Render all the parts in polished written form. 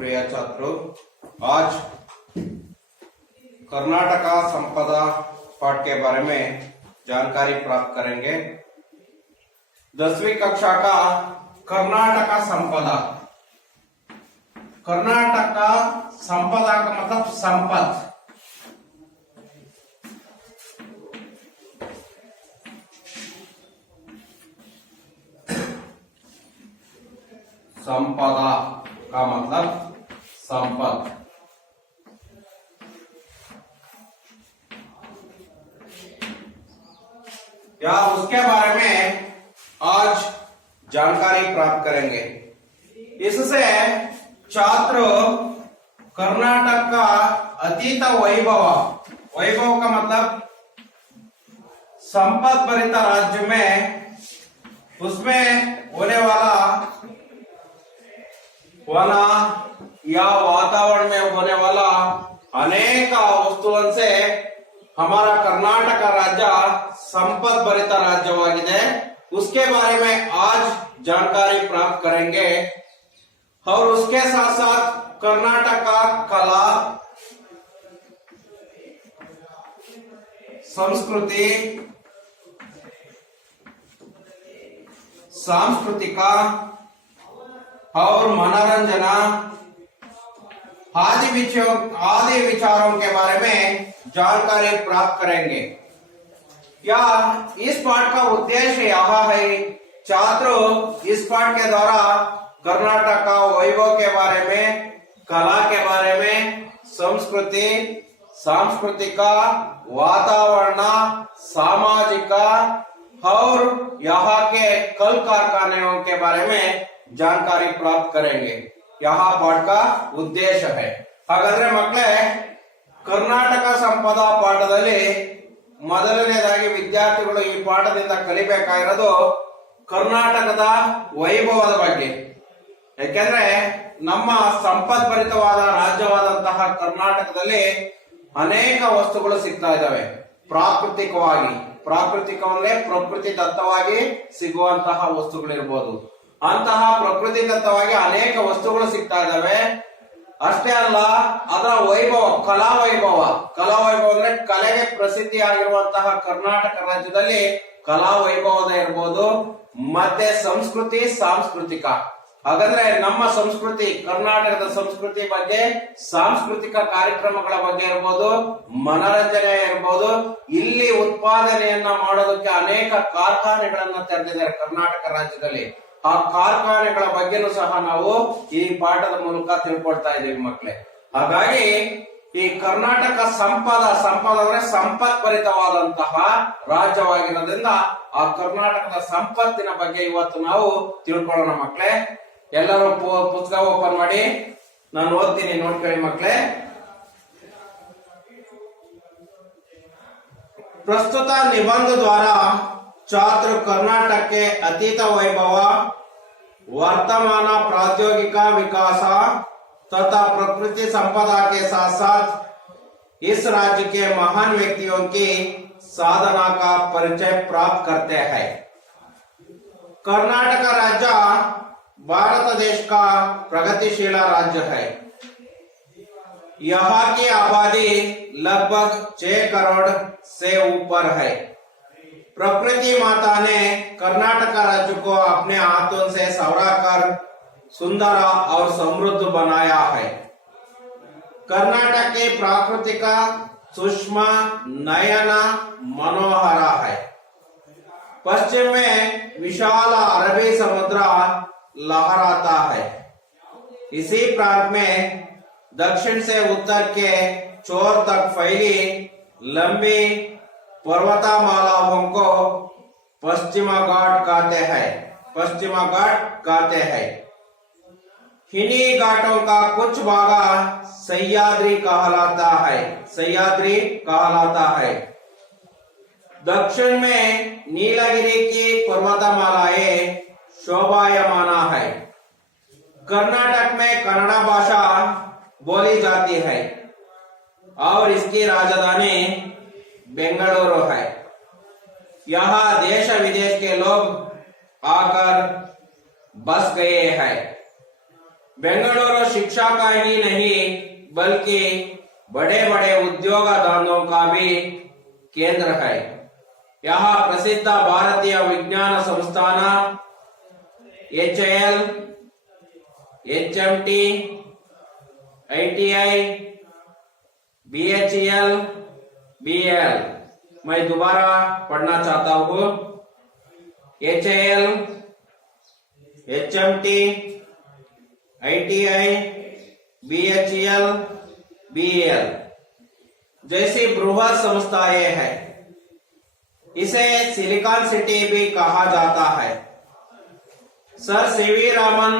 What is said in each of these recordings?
प्रिय छात्रों, आज कर्नाटका संपदा पाठ के बारे में जानकारी प्राप्त करेंगे। 10वीं कक्षा का कर्नाटका संपदा। कर्नाटका संपदा का मतलब संपद। संपदा का मतलब संपद। या उसके बारे में आज जानकारी प्राप्त करेंगे। इससे छात्र कर्नाटक का अतीत वैभव, वैभव का मतलब संपद भरित राज्य में उसमें होने वाला वना या वातावरण में होने वाला अनेक वस्तुओं से हमारा कर्नाटक राज्य संपद भरित राज्यवाಗಿದೆ। उसके बारे में आज जानकारी प्राप्त करेंगे और उसके साथ साथ कर्नाटक का कला, संस्कृति, सांस्कृतिका और मनोरंजन आदि विचारों के बारे में जानकारी प्राप्त करेंगे। या इस पाठ का उद्देश्य यह है, छात्रों इस पाठ के द्वारा कर्नाटक का वैभव के बारे में, कला के बारे में, संस्कृति, सांस्कृतिक, वातावरण, सामाजिक और यहाँ के कल कारखानों के बारे में जानकारी प्राप्त करेंगे। यहाँ पाठ का उद्देश्य है। ಹಾಗಾದ್ರೆ ಮಕ್ಕಳೇ, ಕರ್ನಾಟಕ ಸಂಪದಾ ಪಾಠದಲ್ಲಿ ಮೊದಲನೇದಾಗಿ ವಿದ್ಯಾರ್ಥಿಗಳು ಈ ಪಾಠದಿಂದ ಕಲಿಬೇಕಾಗಿರೋದು ಕರ್ನಾಟಕದ ವೈಭವದ ಬಗ್ಗೆ। ಯಾಕೆಂದ್ರೆ ನಮ್ಮ ಸಂಪದ್ಭರಿತವಾದ ರಾಜ್ಯವಾದಂತಹ ಕರ್ನಾಟಕದಲ್ಲಿ ಅನೇಕ ವಸ್ತುಗಳು ಸಿಗ್ತಾ ಇದ್ದಾವೆ। ಪ್ರಾಕೃತಿಕವಲ್ಲೇ ಪ್ರಕೃತಿ ದತ್ತವಾಗಿ ಸಿಗುವಂತಹ ವಸ್ತುಗಳಿರ್ಬೋದು। ಅಂತಹ ಪ್ರಕೃತಿ ದತ್ತವಾಗಿ ಅನೇಕ ವಸ್ತುಗಳು ಸಿಗ್ತಾ ಇದ್ದಾವೆ। ಅಷ್ಟೇ ಅಲ್ಲ, ಅದರ ವೈಭವ, ಕಲಾ ವೈಭವ ಅಂದ್ರೆ ಕಲೆಗೆ ಪ್ರಸಿದ್ಧಿಯಾಗಿರುವಂತಹ ಕರ್ನಾಟಕ ರಾಜ್ಯದಲ್ಲಿ ಕಲಾ ವೈಭವದ ಇರ್ಬೋದು, ಮತ್ತೆ ಸಂಸ್ಕೃತಿ, ಸಾಂಸ್ಕೃತಿಕ। ಹಾಗಂದ್ರೆ ನಮ್ಮ ಸಂಸ್ಕೃತಿ, ಕರ್ನಾಟಕದ ಸಂಸ್ಕೃತಿ ಬಗ್ಗೆ, ಸಾಂಸ್ಕೃತಿಕ ಕಾರ್ಯಕ್ರಮಗಳ ಬಗ್ಗೆ ಇರ್ಬೋದು, ಮನರಂಜನೆ ಇರ್ಬೋದು, ಇಲ್ಲಿ ಉತ್ಪಾದನೆಯನ್ನ ಮಾಡೋದಕ್ಕೆ ಅನೇಕ ಕಾರ್ಖಾನೆಗಳನ್ನ ತೆರೆದಿದ್ದಾರೆ ಕರ್ನಾಟಕ ರಾಜ್ಯದಲ್ಲಿ। ಆ ಕಾರ್ಖಾನೆಗಳ ಬಗ್ಗೆನೂ ಸಹ ನಾವು ಈ ಪಾಠದ ಮೂಲಕ ತಿಳ್ಕೊಳ್ತಾ ಇದ್ದೀವಿ ಮಕ್ಕಳೇ। ಹಾಗಾಗಿ ಈ ಕರ್ನಾಟಕ ಸಂಪದ ಅಂದ್ರೆ ಸಂಪತ್ಭರಿತವಾದಂತಹ ರಾಜ್ಯವಾಗಿರೋದ್ರಿಂದ ಆ ಕರ್ನಾಟಕದ ಸಂಪತ್ತಿನ ಬಗ್ಗೆ ಇವತ್ತು ನಾವು ತಿಳ್ಕೊಳ್ಳೋಣ ಮಕ್ಕಳೇ। ಎಲ್ಲರೂ ಪುಸ್ತಕ ಓಪನ್ ಮಾಡಿ, ನಾನು ಓದ್ತೀನಿ, ನೋಡ್ಕೊಳ್ಳಿ ಮಕ್ಕಳೇ। ಪ್ರಸ್ತುತ निबंध द्वारा छात्र कर्नाटक के अतीत वैभव, वर्तमान प्रौद्योगिक विकास तथा प्रकृति संपदा के साथ साथ इस राज्य के महान व्यक्तियों की साधना का परिचय प्राप्त करते हैं। कर्नाटक राज्य भारत देश का प्रगतिशील राज्य है। यहाँ की आबादी लगभग 6 करोड़ से ऊपर है। प्रकृति माता ने कर्नाटक राज्य को अपने हाथों से संवारकर सुंदर और समृद्ध बनाया है। कर्नाटक की प्राकृतिक सूक्ष्म नयन मनोहर है। पश्चिम में विशाल अरबी समुद्र लहराता है। इसी प्रांत में दक्षिण से उत्तर के छोर तक फैली लंबी पर्वतमालाओं को पश्चिम घाट कहते हैं। इन्हीं घाटों का कुछ भाग सह्याद्री कहलाता है। दक्षिण में नीलगिरी की पर्वतमालाएं शोभायमान है। कर्नाटक में कन्नड़ भाषा बोली जाती है और इसकी राजधानी बेंगलुरु है। यहाँ देश विदेश के लोग आकर बस गए हैं। बेंगलुरु शिक्षा का ही नहीं बल्कि बड़े बड़े उद्योग धंधों का भी केंद्र है। यहाँ प्रसिद्ध भारतीय विज्ञान संस्थान HAL, HMT, ITI, BHEL, BL, मैं दोबारा पढ़ना चाहता हूँ। HAL, HMT, ITI, BHEL, BL जैसी बृहद संस्थाएं हैं। इसे सिलिकॉन सिटी भी कहा जाता है। Sir CV Raman,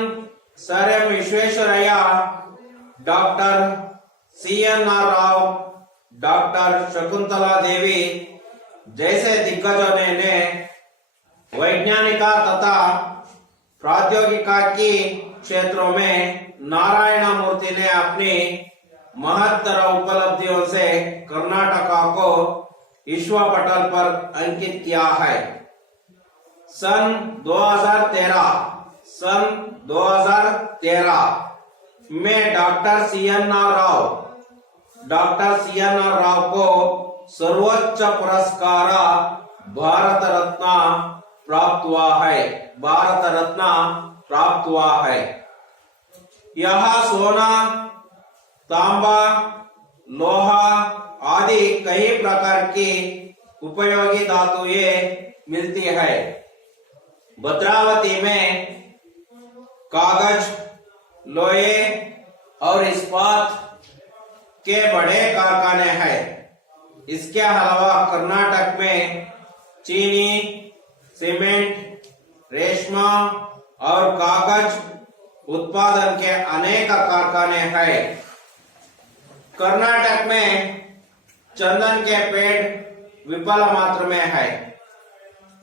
sir M Visvesvaraya, doctor CNR Rao, doctor Shakuntala Devi जैसे दिग्गजों ने वैज्ञानिका तथा प्रौद्योगिका की क्षेत्रों में नारायण मूर्ति ने अपनी महत्तर उपलब्धियों से कर्नाटका को विश्व पटल पर अंकित किया है। सन 2013 में डॉक्टर CNR राव को सर्वोच्च पुरस्कार भारत रत्न प्राप्त हुआ है। यह सोना, तांबा, लोहा आदि कई प्रकार की उपयोगी धातुएं मिलती है। भद्रावती में कागज, लोहे और इस्पात के बड़े कारखाने हैं। इसके अलावा कर्नाटक में चीनी, सीमेंट, रेशमा और कागज उत्पादन के अनेक कारखाने हैं। कर्नाटक में चंदन के पेड़ विपुल मात्रा में है,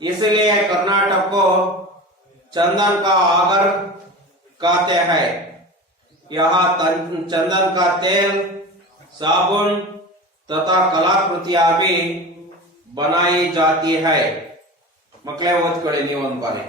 इसलिए कर्नाटक को चंदन का आगर कहते हैं। यहाँ चंदन का तेल, साबुन तथा कलाकृतियां भी बनाई जाती है। मकले ओद्ಕೊಳ್ಳಿ ನೀವು ಒಂದು ಬಾರಿ।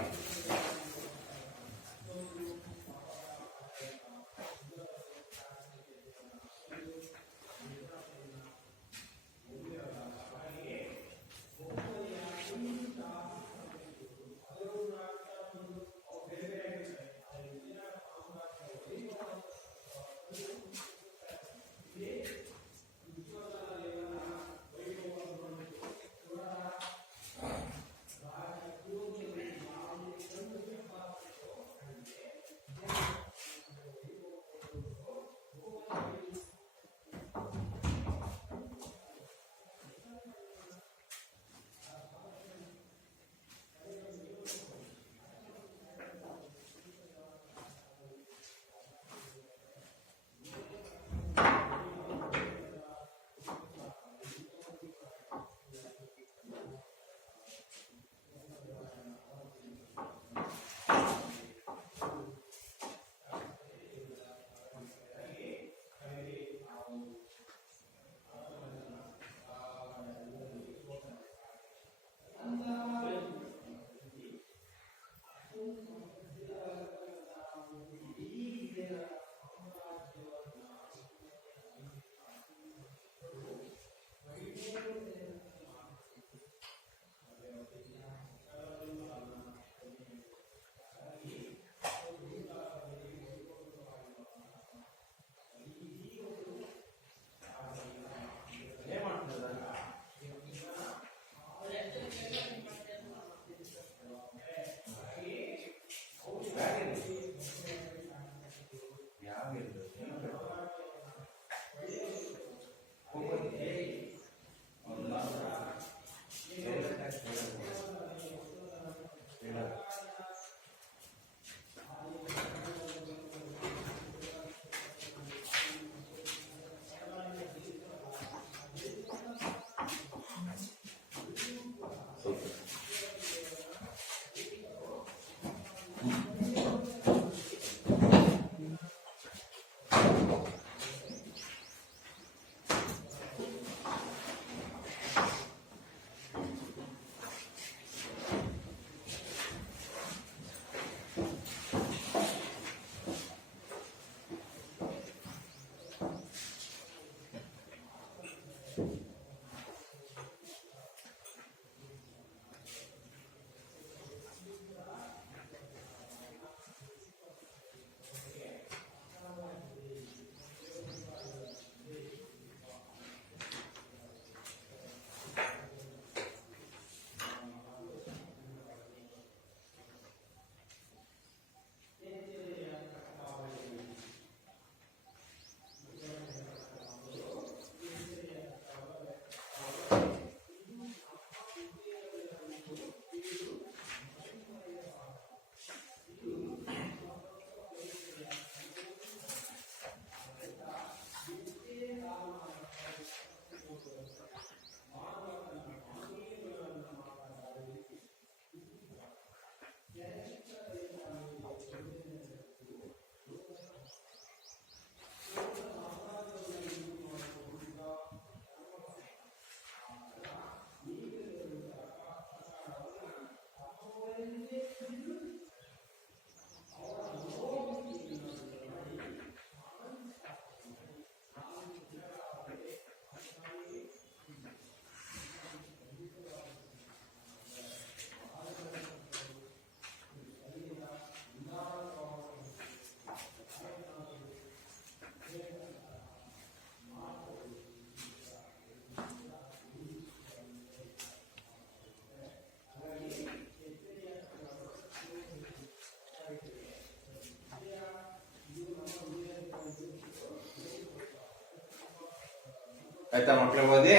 ಆಯ್ತಾ ಮಕ್ಕಳೇ? ಓದಿ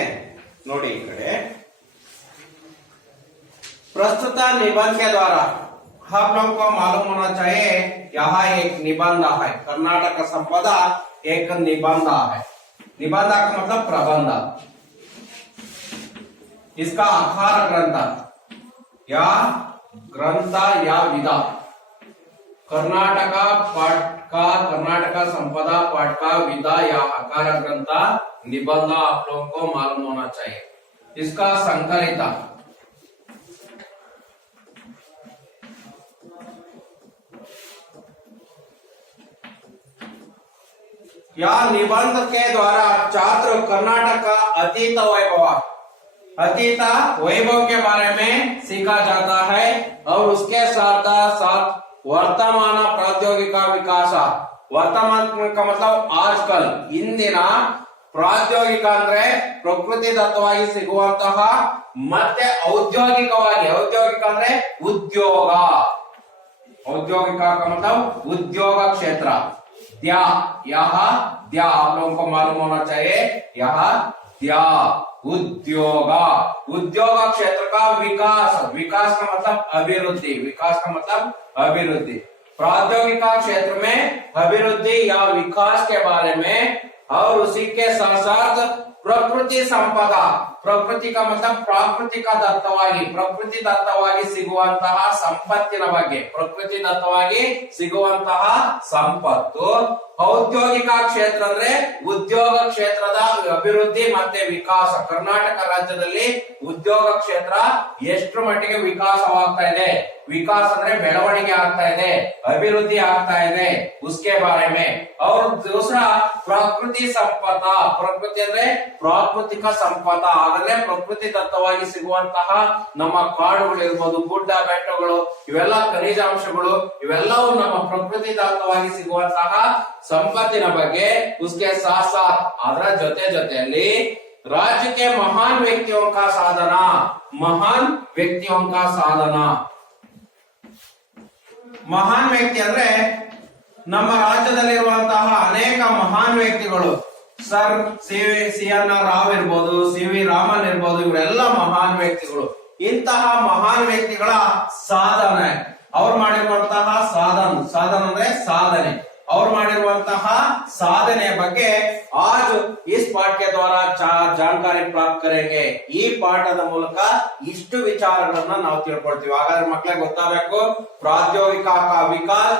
ನೋಡಿ ಈ ಕಡೆ प्रस्तुत निबंध के द्वारा हम लोग को मालूम होना चाहिए यहाँ एक निबंध है। कर्नाटक संपदा एक निबंध है। निबंध का मतलब प्रबंध। इसका आकार ग्रंथ या ग्रंथ या विधा कर्नाटक पाठ का कर्नाटक संपदा पाठ का विधा या आकार ग्रंथ निबंध आप लोगों को मालूम होना चाहिए। इसका संकलित या निबंध के द्वारा छात्र कर्नाटक का अतीत वैभव के बारे में सीखा जाता है और उसके साथ साथ वर्तमान प्रौद्योगिक विकास। वर्तमान का मतलब आजकल इंदिನ ಪ್ರಾದ್ಯೋಗಿಕ ಅಂದ್ರೆ ಪ್ರಕೃತಿ ದತ್ತವಾಗಿ ಸಿಗುವಂತಹ ಮತ್ತೆ ಔದ್ಯೋಗಿಕವಾಗಿ ಔದ್ಯೋಗಿಕ ಅಂದ್ರೆ ಉದ್ಯೋಗ औद्योगिक का मतलब उद्योग क्षेत्र द्या यहाँ द्या आप लोगों को मालूम होना चाहिए यहाँ द्या उद्योग उद्योग क्षेत्र का विकास विकास का मतलब अभिवृद्धि विकास का मतलब अभिवृद्धि प्रौद्योगिक क्षेत्र में अभिवृद्धि या विकास के बारे में और उसी के साथ साथ प्रकृति संपदा प्रकृति का मतलब ಪ್ರಾಕೃತಿಕ ದತ್ತವಾಗಿ ಪ್ರಕೃತಿ ದತ್ತವಾಗಿ ಸಿಗುವಂತಹ ಸಂಪತ್ತಿನ ಬಗ್ಗೆ ಪ್ರಕೃತಿ ದತ್ತವಾಗಿ ಸಿಗುವಂತಹ ಸಂಪತ್ತು ಔದ್ಯೋಗಿಕ ಕ್ಷೇತ್ರ ಅಂದ್ರೆ ಉದ್ಯೋಗ ಕ್ಷೇತ್ರದ ಅಭಿವೃದ್ಧಿ ಮತ್ತೆ ವಿಕಾಸ ಕರ್ನಾಟಕ ರಾಜ್ಯದಲ್ಲಿ ಉದ್ಯೋಗ ಕ್ಷೇತ್ರ ಎಷ್ಟು ಮಟ್ಟಿಗೆ ವಿಕಾಸವಾಗ್ತಾ ಇದೆ विकास ಅಂದ್ರೆ ಬೆಳವಣಿಗೆ ಆಗ್ತಾ ಇದೆ ಅಭಿವೃದ್ಧಿ ಆಗ್ತಾ ಇದೆ उसके बारे में और दूसरा ಪ್ರಕೃತಿ ಸಂಪದ ಪ್ರಕೃತಿ ಅಂದ್ರೆ ಪ್ರಾಕೃತಿಕ ಸಂಪದ ಅದನ್ನೇ ಪ್ರಕೃತಿ ದತ್ತವಾಗಿ ಸಿಗುವಂತಹ ನಮ್ಮ ಕಾಡುಗಳು ಇರಬಹುದು ಗುಡ್ಡ ಬೆಟ್ಟಗಳು ಇವೆಲ್ಲ ಖನಿಜಾಂಶಗಳು ಇವೆಲ್ಲವೂ ನಮ್ಮ ಪ್ರಕೃತಿ ದತ್ತವಾಗಿ ಸಿಗುವಂತಹ ಸಂಪತ್ತಿನ ಬಗ್ಗೆ उसके साथ साथ ಅದರ ಜೊತೆಯಲ್ಲಿ राज्य के महान व्यक्तियों का साधना महान व्यक्तियों का साधना ಮಹಾನ್ ವ್ಯಕ್ತಿ ಅಂದ್ರೆ ನಮ್ಮ ರಾಜ್ಯದಲ್ಲಿರುವಂತಹ ಅನೇಕ ಮಹಾನ್ ವ್ಯಕ್ತಿಗಳು sir C N R Rao ಇರ್ಬೋದು ಸಿ ವಿ ರಾಮನ್ ಇರ್ಬೋದು ಇವರೆಲ್ಲ ಮಹಾನ್ ವ್ಯಕ್ತಿಗಳು ಇಂತಹ ಮಹಾನ್ ವ್ಯಕ್ತಿಗಳ ಸಾಧನೆ ಅವ್ರು ಮಾಡಿರುವಂತಹ ಸಾಧನ ಅಂದ್ರೆ ಸಾಧನೆ ಅವ್ರು ಮಾಡಿರುವಂತಹ ಸಾಧನೆಯ ಬಗ್ಗೆ आज इस पाठ के द्वारा जानकारी प्राप्त करेंगे ಈ ಪಾಠದ ಮೂಲಕ ಇಷ್ಟು ವಿಚಾರಗಳನ್ನ ನಾವು ತಿಳ್ಕೊಳ್ತೀವಿ ಹಾಗಾದ್ರೆ ಮಕ್ಕಳಿಗೆ ಗೊತ್ತಾಗಬೇಕು ಪ್ರಾದ್ಯೋಗಿಕ विकास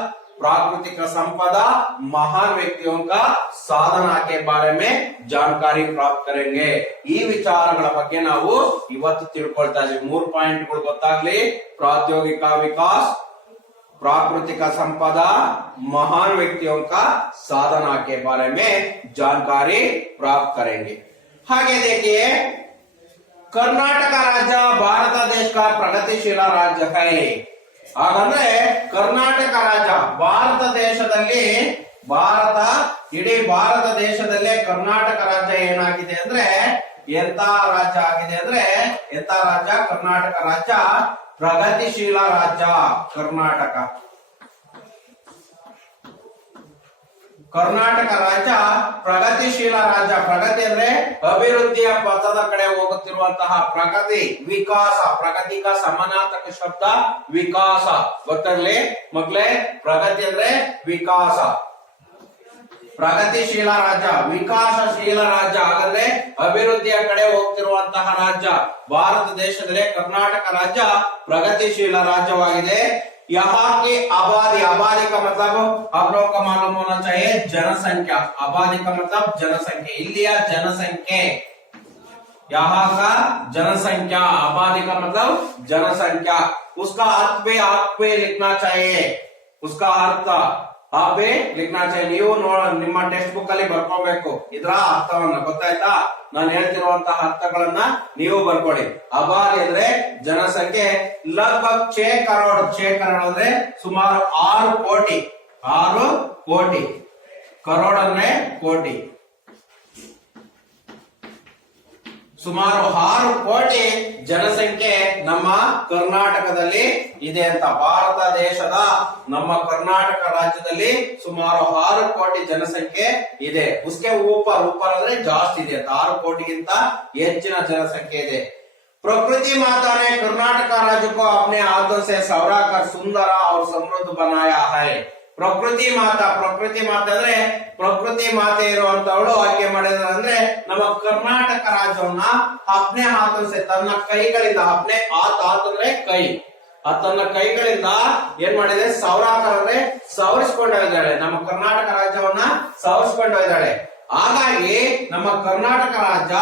प्राकृतिक संपदा महान व्यक्तियों का साधना के बारे में जानकारी प्राप्त करेंगे ಈ ವಿಚಾರಗಳ ಬಗ್ಗೆ ನಾವು ಇವತ್ತು ತಿಳ್ಕೊಳ್ತಾ ಇದೀವಿ 3 ಪಾಯಿಂಟ್ಗಳು ಗೊತ್ತಾಗ್ಲಿ ಪ್ರಾದ್ಯೋಗಿಕ विकास प्राकृतिक संपदा महान व्यक्तियों का साधना के बारे में जानकारी प्राप्त करेंगे आगे देखिए, कर्नाटक राज्य भारत देश का प्रगतिशील राज्य है. ಹಾಗಂದ್ರೆ ಕರ್ನಾಟಕ ರಾಜ್ಯ ಭಾರತ ದೇಶದಲ್ಲಿ ಇಡೀ ಭಾರತ ದೇಶದಲ್ಲೇ ಕರ್ನಾಟಕ ರಾಜ್ಯ ಏನಾಗಿದೆ ಅಂದ್ರೆ ಎಂತ ರಾಜ್ಯ ಆಗಿದೆ ಅಂದ್ರೆ ಎಂತ ರಾಜ್ಯ? ಕರ್ನಾಟಕ ರಾಜ್ಯ ಪ್ರಗತಿಶೀಲ ರಾಜ್ಯ. ಕರ್ನಾಟಕ ರಾಜ್ಯ ಪ್ರಗತಿಶೀಲ ರಾಜ್ಯ. ಪ್ರಗತಿ ಅಂದ್ರೆ ಅಭಿವೃದ್ಧಿಯ ಪಥದ ಕಡೆ ಹೋಗುತ್ತಿರುವಂತಹ ಪ್ರಗತಿ, ವಿಕಾಸ. ಪ್ರಗತಿಗ ಸಮಾನಾರ್ಥಕ ಶಬ್ದ ವಿಕಾಸ. ಗೊತ್ತಿರಲಿ ಮಕ್ಕಳೇ, ಪ್ರಗತಿ ಅಂದ್ರೆ ವಿಕಾಸ. ಪ್ರಗತಿಶೀಲ ರಾಜ್ಯ, ವಿಕಾಸಶೀಲ ರಾಜ್ಯ. ಹಾಗಾದ್ರೆ ಅಭಿವೃದ್ಧಿಯ ಕಡೆ ಹೋಗ್ತಿರುವಂತಹ ರಾಜ್ಯ. ಭಾರತ ದೇಶದಲ್ಲಿ ಕರ್ನಾಟಕ ರಾಜ್ಯ ಪ್ರಗತಿಶೀಲ ರಾಜ್ಯವಾಗಿದೆ. यहाँ की आबादी, आबादी का मतलब आप लोगों को मालूम होना चाहिए जनसंख्या. आबादी का मतलब जनसंख्या. इलिया जनसंख्या, यहाँ का जनसंख्या. आबादी का मतलब जनसंख्या. उसका अर्थ भी आपको लिखना चाहिए. उसका अर्थ आप भी लिखना चाहिए. ನೀವು ನಿಮ್ಮ ಟೆಕ್ಸ್ಟ್ ಬುಕ್ ಅಲ್ಲಿ ಬರ್ಕೋಬೇಕು ಇದರ ಅರ್ಥವನ್ನ. ಗೊತ್ತಾಯ್ತಾ? ನಾನು ಹೇಳ್ತಿರುವಂತಹ ಅರ್ಥಗಳನ್ನ ನೀವು ಬರ್ಕೊಳ್ಳಿ. ಆಬಾದಿ ಅಂದ್ರೆ ಜನಸಂಖ್ಯೆ. ಲಗ್ಭಗ್ 6 ಕರೋಡ್. 6 ಕರೋಡ್ ಅಂದ್ರೆ ಸುಮಾರು 6 ಕೋಟಿ. 6 ಕೋಟಿ. ಕರೋಡ್ ಅಂದ್ರೆ ಕೋಟಿ. ಸುಮಾರು 6 ಕೋಟಿ ಜನಸಂಖ್ಯೆ ನಮ್ಮ ಕರ್ನಾಟಕದಲ್ಲಿ ಇದೆ ಅಂತ. ಭಾರತ ದೇಶದ ನಮ್ಮ ಕರ್ನಾಟಕ ರಾಜ್ಯದಲ್ಲಿ ಸುಮಾರು 6 ಕೋಟಿ ಜನಸಂಖ್ಯೆ ಇದೆ. ಉಸ್ಕೆ ऊपर ಅಂದ್ರೆ ಜಾಸ್ತಿ ಇದೆ ಅಂತ. 6 ಕೋಟಿಗಿಂತ ಹೆಚ್ಚಿನ ಜನಸಂಖ್ಯೆ ಇದೆ. प्रकृति माता ने कर्नाटक राज्य को अपने हाथों से संवारकर सुंदर और समृद्ध बनाया है. ಪ್ರಕೃತಿ ಮಾತಾ. ಪ್ರಕೃತಿ ಮಾತೆ ಅಂದ್ರೆ ಪ್ರಕೃತಿ ಮಾತೆ ಇರುವಂತವಳು ಆಯ್ಕೆ ಮಾಡಿದ್ರೆ ಅಂದ್ರೆ ನಮ್ಮ ಕರ್ನಾಟಕ ರಾಜ್ಯವನ್ನ ಅಪ್ನೆ ಹಾತೋಸೆ, ತನ್ನ ಕೈಗಳಿಂದ. ಅಪ್ನೆ ಹಾತ್ ಅಂದ್ರೆ ಕೈ. ತನ್ನ ಕೈಗಳಿಂದ ಏನ್ ಮಾಡಿದೆ? ಸೌರಾಕರ್ ಅಂದ್ರೆ ಸವರಿಸಿಕೊಂಡು ಹೋಗಿದ್ದಾಳೆ. ನಮ್ಮ ಕರ್ನಾಟಕ ರಾಜ್ಯವನ್ನ ಸವರಿಸಿಕೊಂಡು ಹೋಗಿದ್ದಾಳೆ. ಹಾಗಾಗಿ ನಮ್ಮ ಕರ್ನಾಟಕ ರಾಜ್ಯ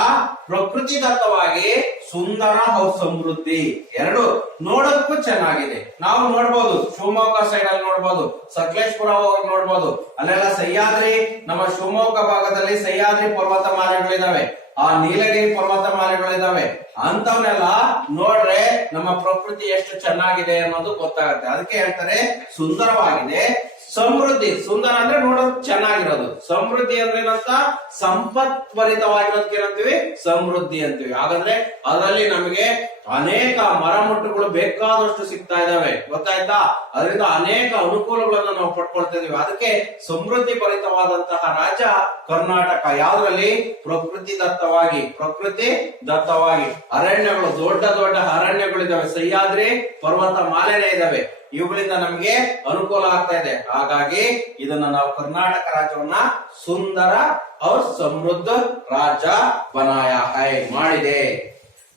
ಪ್ರಕೃತಿ ದತ್ತವಾಗಿ ಸುಂದರ ಹಾಗೂ ಸಮೃದ್ಧಿ ಎರಡು ನೋಡಕ್ಕೂ ಚೆನ್ನಾಗಿದೆ. ನಾವು ನೋಡ್ಬೋದು, ಶಿವಮೊಗ್ಗ ಸೈಡ್ ಅಲ್ಲಿ ನೋಡ್ಬೋದು, ಸಕಲೇಶ್ಪುರ ಹೋಗಿ ನೋಡ್ಬೋದು. ಅಲ್ಲೆಲ್ಲ ಸಹ್ಯಾದ್ರಿ, ನಮ್ಮ ಶಿವಮೊಗ್ಗ ಭಾಗದಲ್ಲಿ ಸಹ್ಯಾದ್ರಿ ಪರ್ವತ ಮಾಲೆಗಳಿದಾವೆ, ಆ ನೀಲಗಿರಿ ಪರ್ವತ ಮಾಲೆಗಳಿದಾವೆ. ಅಂತವನ್ನೆಲ್ಲ ನೋಡ್ರೆ ನಮ್ಮ ಪ್ರಕೃತಿ ಎಷ್ಟು ಚೆನ್ನಾಗಿದೆ ಅನ್ನೋದು ಗೊತ್ತಾಗುತ್ತೆ. ಅದಕ್ಕೆ ಹೇಳ್ತಾರೆ ಸುಂದರವಾಗಿದೆ. ಸಮೃದ್ಧಿ. ಸುಂದರ ಅಂದ್ರೆ ನೋಡೋದು ಚೆನ್ನಾಗಿರೋದು. ಸಮೃದ್ಧಿ ಅಂದ್ರೆ ಏನಂತ? ಸಂಪತ್ಭರಿತವಾಗಿರೋದಕ್ಕೆ ಏನಂತೀವಿ? ಸಮೃದ್ಧಿ ಅಂತೀವಿ. ಹಾಗಾದ್ರೆ ಅದರಲ್ಲಿ ನಮಗೆ ಅನೇಕ ಮರಮುಟ್ಟುಗಳು ಬೇಕಾದಷ್ಟು ಸಿಗ್ತಾ ಇದಾವೆ. ಗೊತ್ತಾಯ್ತಾ? ಅದರಿಂದ ಅನೇಕ ಅನುಕೂಲಗಳನ್ನ ನಾವು ಪಡ್ಕೊಳ್ತಾ ಇದೀವಿ. ಅದಕ್ಕೆ ಸಮೃದ್ಧಿ ಭರಿತವಾದಂತಹ ರಾಜ್ಯ ಕರ್ನಾಟಕ. ಯಾವ್ದ್ರಲ್ಲಿ? ಪ್ರಕೃತಿ ದತ್ತವಾಗಿ ಅರಣ್ಯಗಳು, ದೊಡ್ಡ ದೊಡ್ಡ ಅರಣ್ಯಗಳಿದಾವೆ. ಸಹ್ಯಾದ್ರಿ ಪರ್ವತ ಮಾಲೆನೇ ಇದಾವೆ. ಇವುಗಳಿಂದ ನಮಗೆ ಅನುಕೂಲ ಆಗ್ತಾ ಇದೆ. ಹಾಗಾಗಿ ಇದನ್ನ ನಾವು ಕರ್ನಾಟಕ ರಾಜ್ಯವನ್ನ ಸುಂದರ और ಸಮೃದ್ಧ ರಾಜ್ಯ ಬನಾಯ ಹೈ ಮಾಡಿದೆ.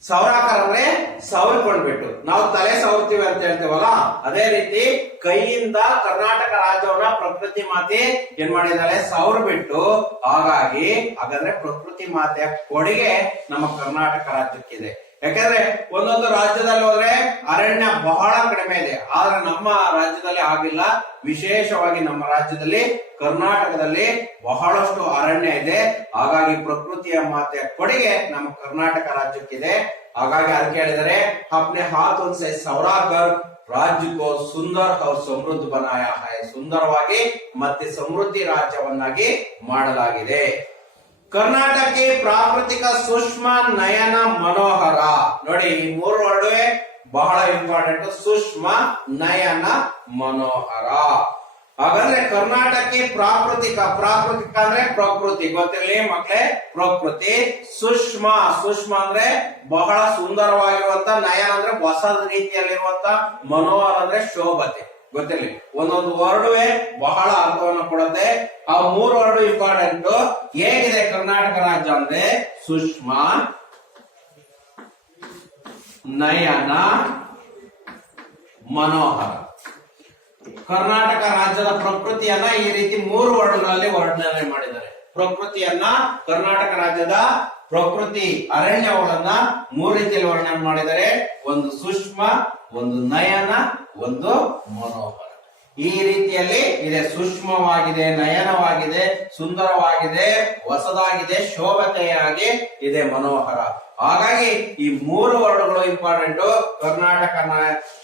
ಸೌರಾಕರ್ ಅಂದ್ರೆ ಸವರ್ಕೊಂಡ್ಬಿಟ್ಟು, ನಾವು ತಲೆ ಸವರ್ತೀವಿ ಅಂತ ಹೇಳ್ತೀವಲ್ಲ, ಅದೇ ರೀತಿ ಕೈಯಿಂದ ಕರ್ನಾಟಕ ರಾಜ್ಯವನ್ನ ಪ್ರಕೃತಿ ಮಾತೆ ಏನ್ ಮಾಡಿದಾಳೆ? ಸವರ್ಬಿಟ್ಟು. ಹಾಗಾದ್ರೆ ಪ್ರಕೃತಿ ಮಾತೆಯ ಕೊಡುಗೆ ನಮ್ಮ ಕರ್ನಾಟಕ ರಾಜ್ಯಕ್ಕಿದೆ. ಯಾಕಂದ್ರೆ ಒಂದೊಂದು ರಾಜ್ಯದಲ್ಲಿ ಹೋದ್ರೆ ಅರಣ್ಯ ಬಹಳ ಕಡಿಮೆ ಇದೆ, ಆದ್ರೆ ನಮ್ಮ ರಾಜ್ಯದಲ್ಲಿ ಆಗಿಲ್ಲ. ವಿಶೇಷವಾಗಿ ನಮ್ಮ ರಾಜ್ಯದಲ್ಲಿ ಕರ್ನಾಟಕದಲ್ಲಿ ಬಹಳಷ್ಟು ಅರಣ್ಯ ಇದೆ. ಹಾಗಾಗಿ ಪ್ರಕೃತಿಯ ಮಾತೆಯ ಕೊಡುಗೆ ನಮ್ಮ ಕರ್ನಾಟಕ ರಾಜ್ಯಕ್ಕಿದೆ. ಹಾಗಾಗಿ ಅದಕ್ಕೆ ಹೇಳಿದರೆ ಅಪ್ನೆ ಹಾಥೋं से सवराकर राज्य को सुंदर और समृद्ध बनाया है. ಸುಂದರವಾಗಿ ಮತ್ತೆ ಸಮೃದ್ಧಿ ರಾಜ್ಯವನ್ನಾಗಿ ಮಾಡಲಾಗಿದೆ. ಕರ್ನಾಟಕ ಪ್ರಾಕೃತಿಕ ಸೂಕ್ಷ್ಮ ನಯನ ಮನೋಹರ. ನೋಡಿ, ಈ 3 ವರ್ಡ್ ಬಹಳ ಇಂಪಾರ್ಟೆಂಟ್. ಸೂಕ್ಷ್ಮ ನಯನ ಮನೋಹರ. ಹಾಗಾದ್ರೆ ಕರ್ನಾಟಕ ಪ್ರಾಕೃತಿಕ ಅಂದ್ರೆ ಪ್ರಕೃತಿ. ಗೊತ್ತಿರಲಿ ಮಕ್ಕಳೇ, ಪ್ರಕೃತಿ. ಸೂಕ್ಷ್ಮ ಅಂದ್ರೆ ಬಹಳ ಸುಂದರವಾಗಿರುವಂತ, ನಯನ ಅಂದ್ರೆ ಹೊಸ ರೀತಿಯಲ್ಲಿರುವಂತ, ಮನೋಹರ ಅಂದ್ರೆ ಶೋಭತೆ. ಗೊತ್ತಿರಲಿ, ಒಂದೊಂದು ವರ್ಡ್ವೇ ಬಹಳ ಅರ್ಥವನ್ನು ಕೊಡುತ್ತೆ. ಆ 3 ವರ್ಡ್ ಇಂಪಾರ್ಟೆಂಟ್. ಹೇಗಿದೆ ಕರ್ನಾಟಕ ರಾಜ್ಯ ಅಂದ್ರೆ? ಸೂಕ್ಷ್ಮ, ನಯನ, ಮನೋಹರ. ಕರ್ನಾಟಕ ರಾಜ್ಯದ ಪ್ರಕೃತಿಯನ್ನ ಈ ರೀತಿ 3 ವರ್ಡ್ಗಳಲ್ಲಿ ವರ್ಣನೆ ಮಾಡಿದ್ದಾರೆ. ಪ್ರಕೃತಿಯನ್ನ, ಕರ್ನಾಟಕ ರಾಜ್ಯದ ಪ್ರಕೃತಿ ಅರಣ್ಯಗಳನ್ನ 3 ರೀತಿಯಲ್ಲಿ ವರ್ಣನೆ ಮಾಡಿದ್ದಾರೆ. ಒಂದು ಸೂಕ್ಷ್ಮ, ಒಂದು ನಯನ, ಒಂದು ಮನೋಹರ. ಈ ರೀತಿಯಲ್ಲಿ ಇದೆ, ಸೂಕ್ಷ್ಮವಾಗಿದೆ, ನಯನವಾಗಿದೆ, ಸುಂದರವಾಗಿದೆ, ಹೊಸದಾಗಿದೆ, ಶೋಭತೆಯಾಗಿ ಇದೆ, ಮನೋಹರ. ಹಾಗಾಗಿ ಈ 3 ವರ್ಡ್ಗಳು ಇಂಪಾರ್ಟೆಂಟ್. ಕರ್ನಾಟಕ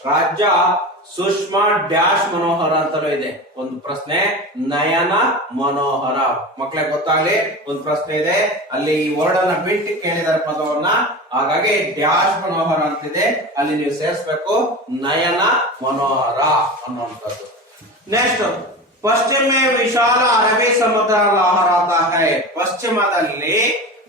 ರಾಜ್ಯ ಸೂಕ್ಷ್ಮ ಡ್ಯಾಶ್ ಮನೋಹರ ಅಂತಲೂ ಇದೆ. ಒಂದು ಪ್ರಶ್ನೆ, ನಯನ ಮನೋಹರ. ಮಕ್ಕಳಿಗೆ ಗೊತ್ತಾಗ್ಲಿ, ಒಂದು ಪ್ರಶ್ನೆ ಇದೆ, ಅಲ್ಲಿ ಈ ವರ್ಡ್ ಅನ್ನ ಬಿಟ್ಟು ಕೇಳಿದಾರೆ ಪದವನ್ನ, ಹಾಗಾಗಿ ಡ್ಯಾಶ್ ಮನೋಹರ ಅಂತಿದೆ, ಅಲ್ಲಿ ನೀವು ಸೇರಿಸಬೇಕು ನಯನ ಮನೋಹರ ಅನ್ನುವಂಥದ್ದು. ನೆಕ್ಸ್ಟ್, ಪಶ್ಚಿಮ ವಿಶಾಲ ಅರಬ್ಬಿ ಸಮುದ್ರ ಲಹರಾತ ಹೈ. ಪಶ್ಚಿಮದಲ್ಲಿ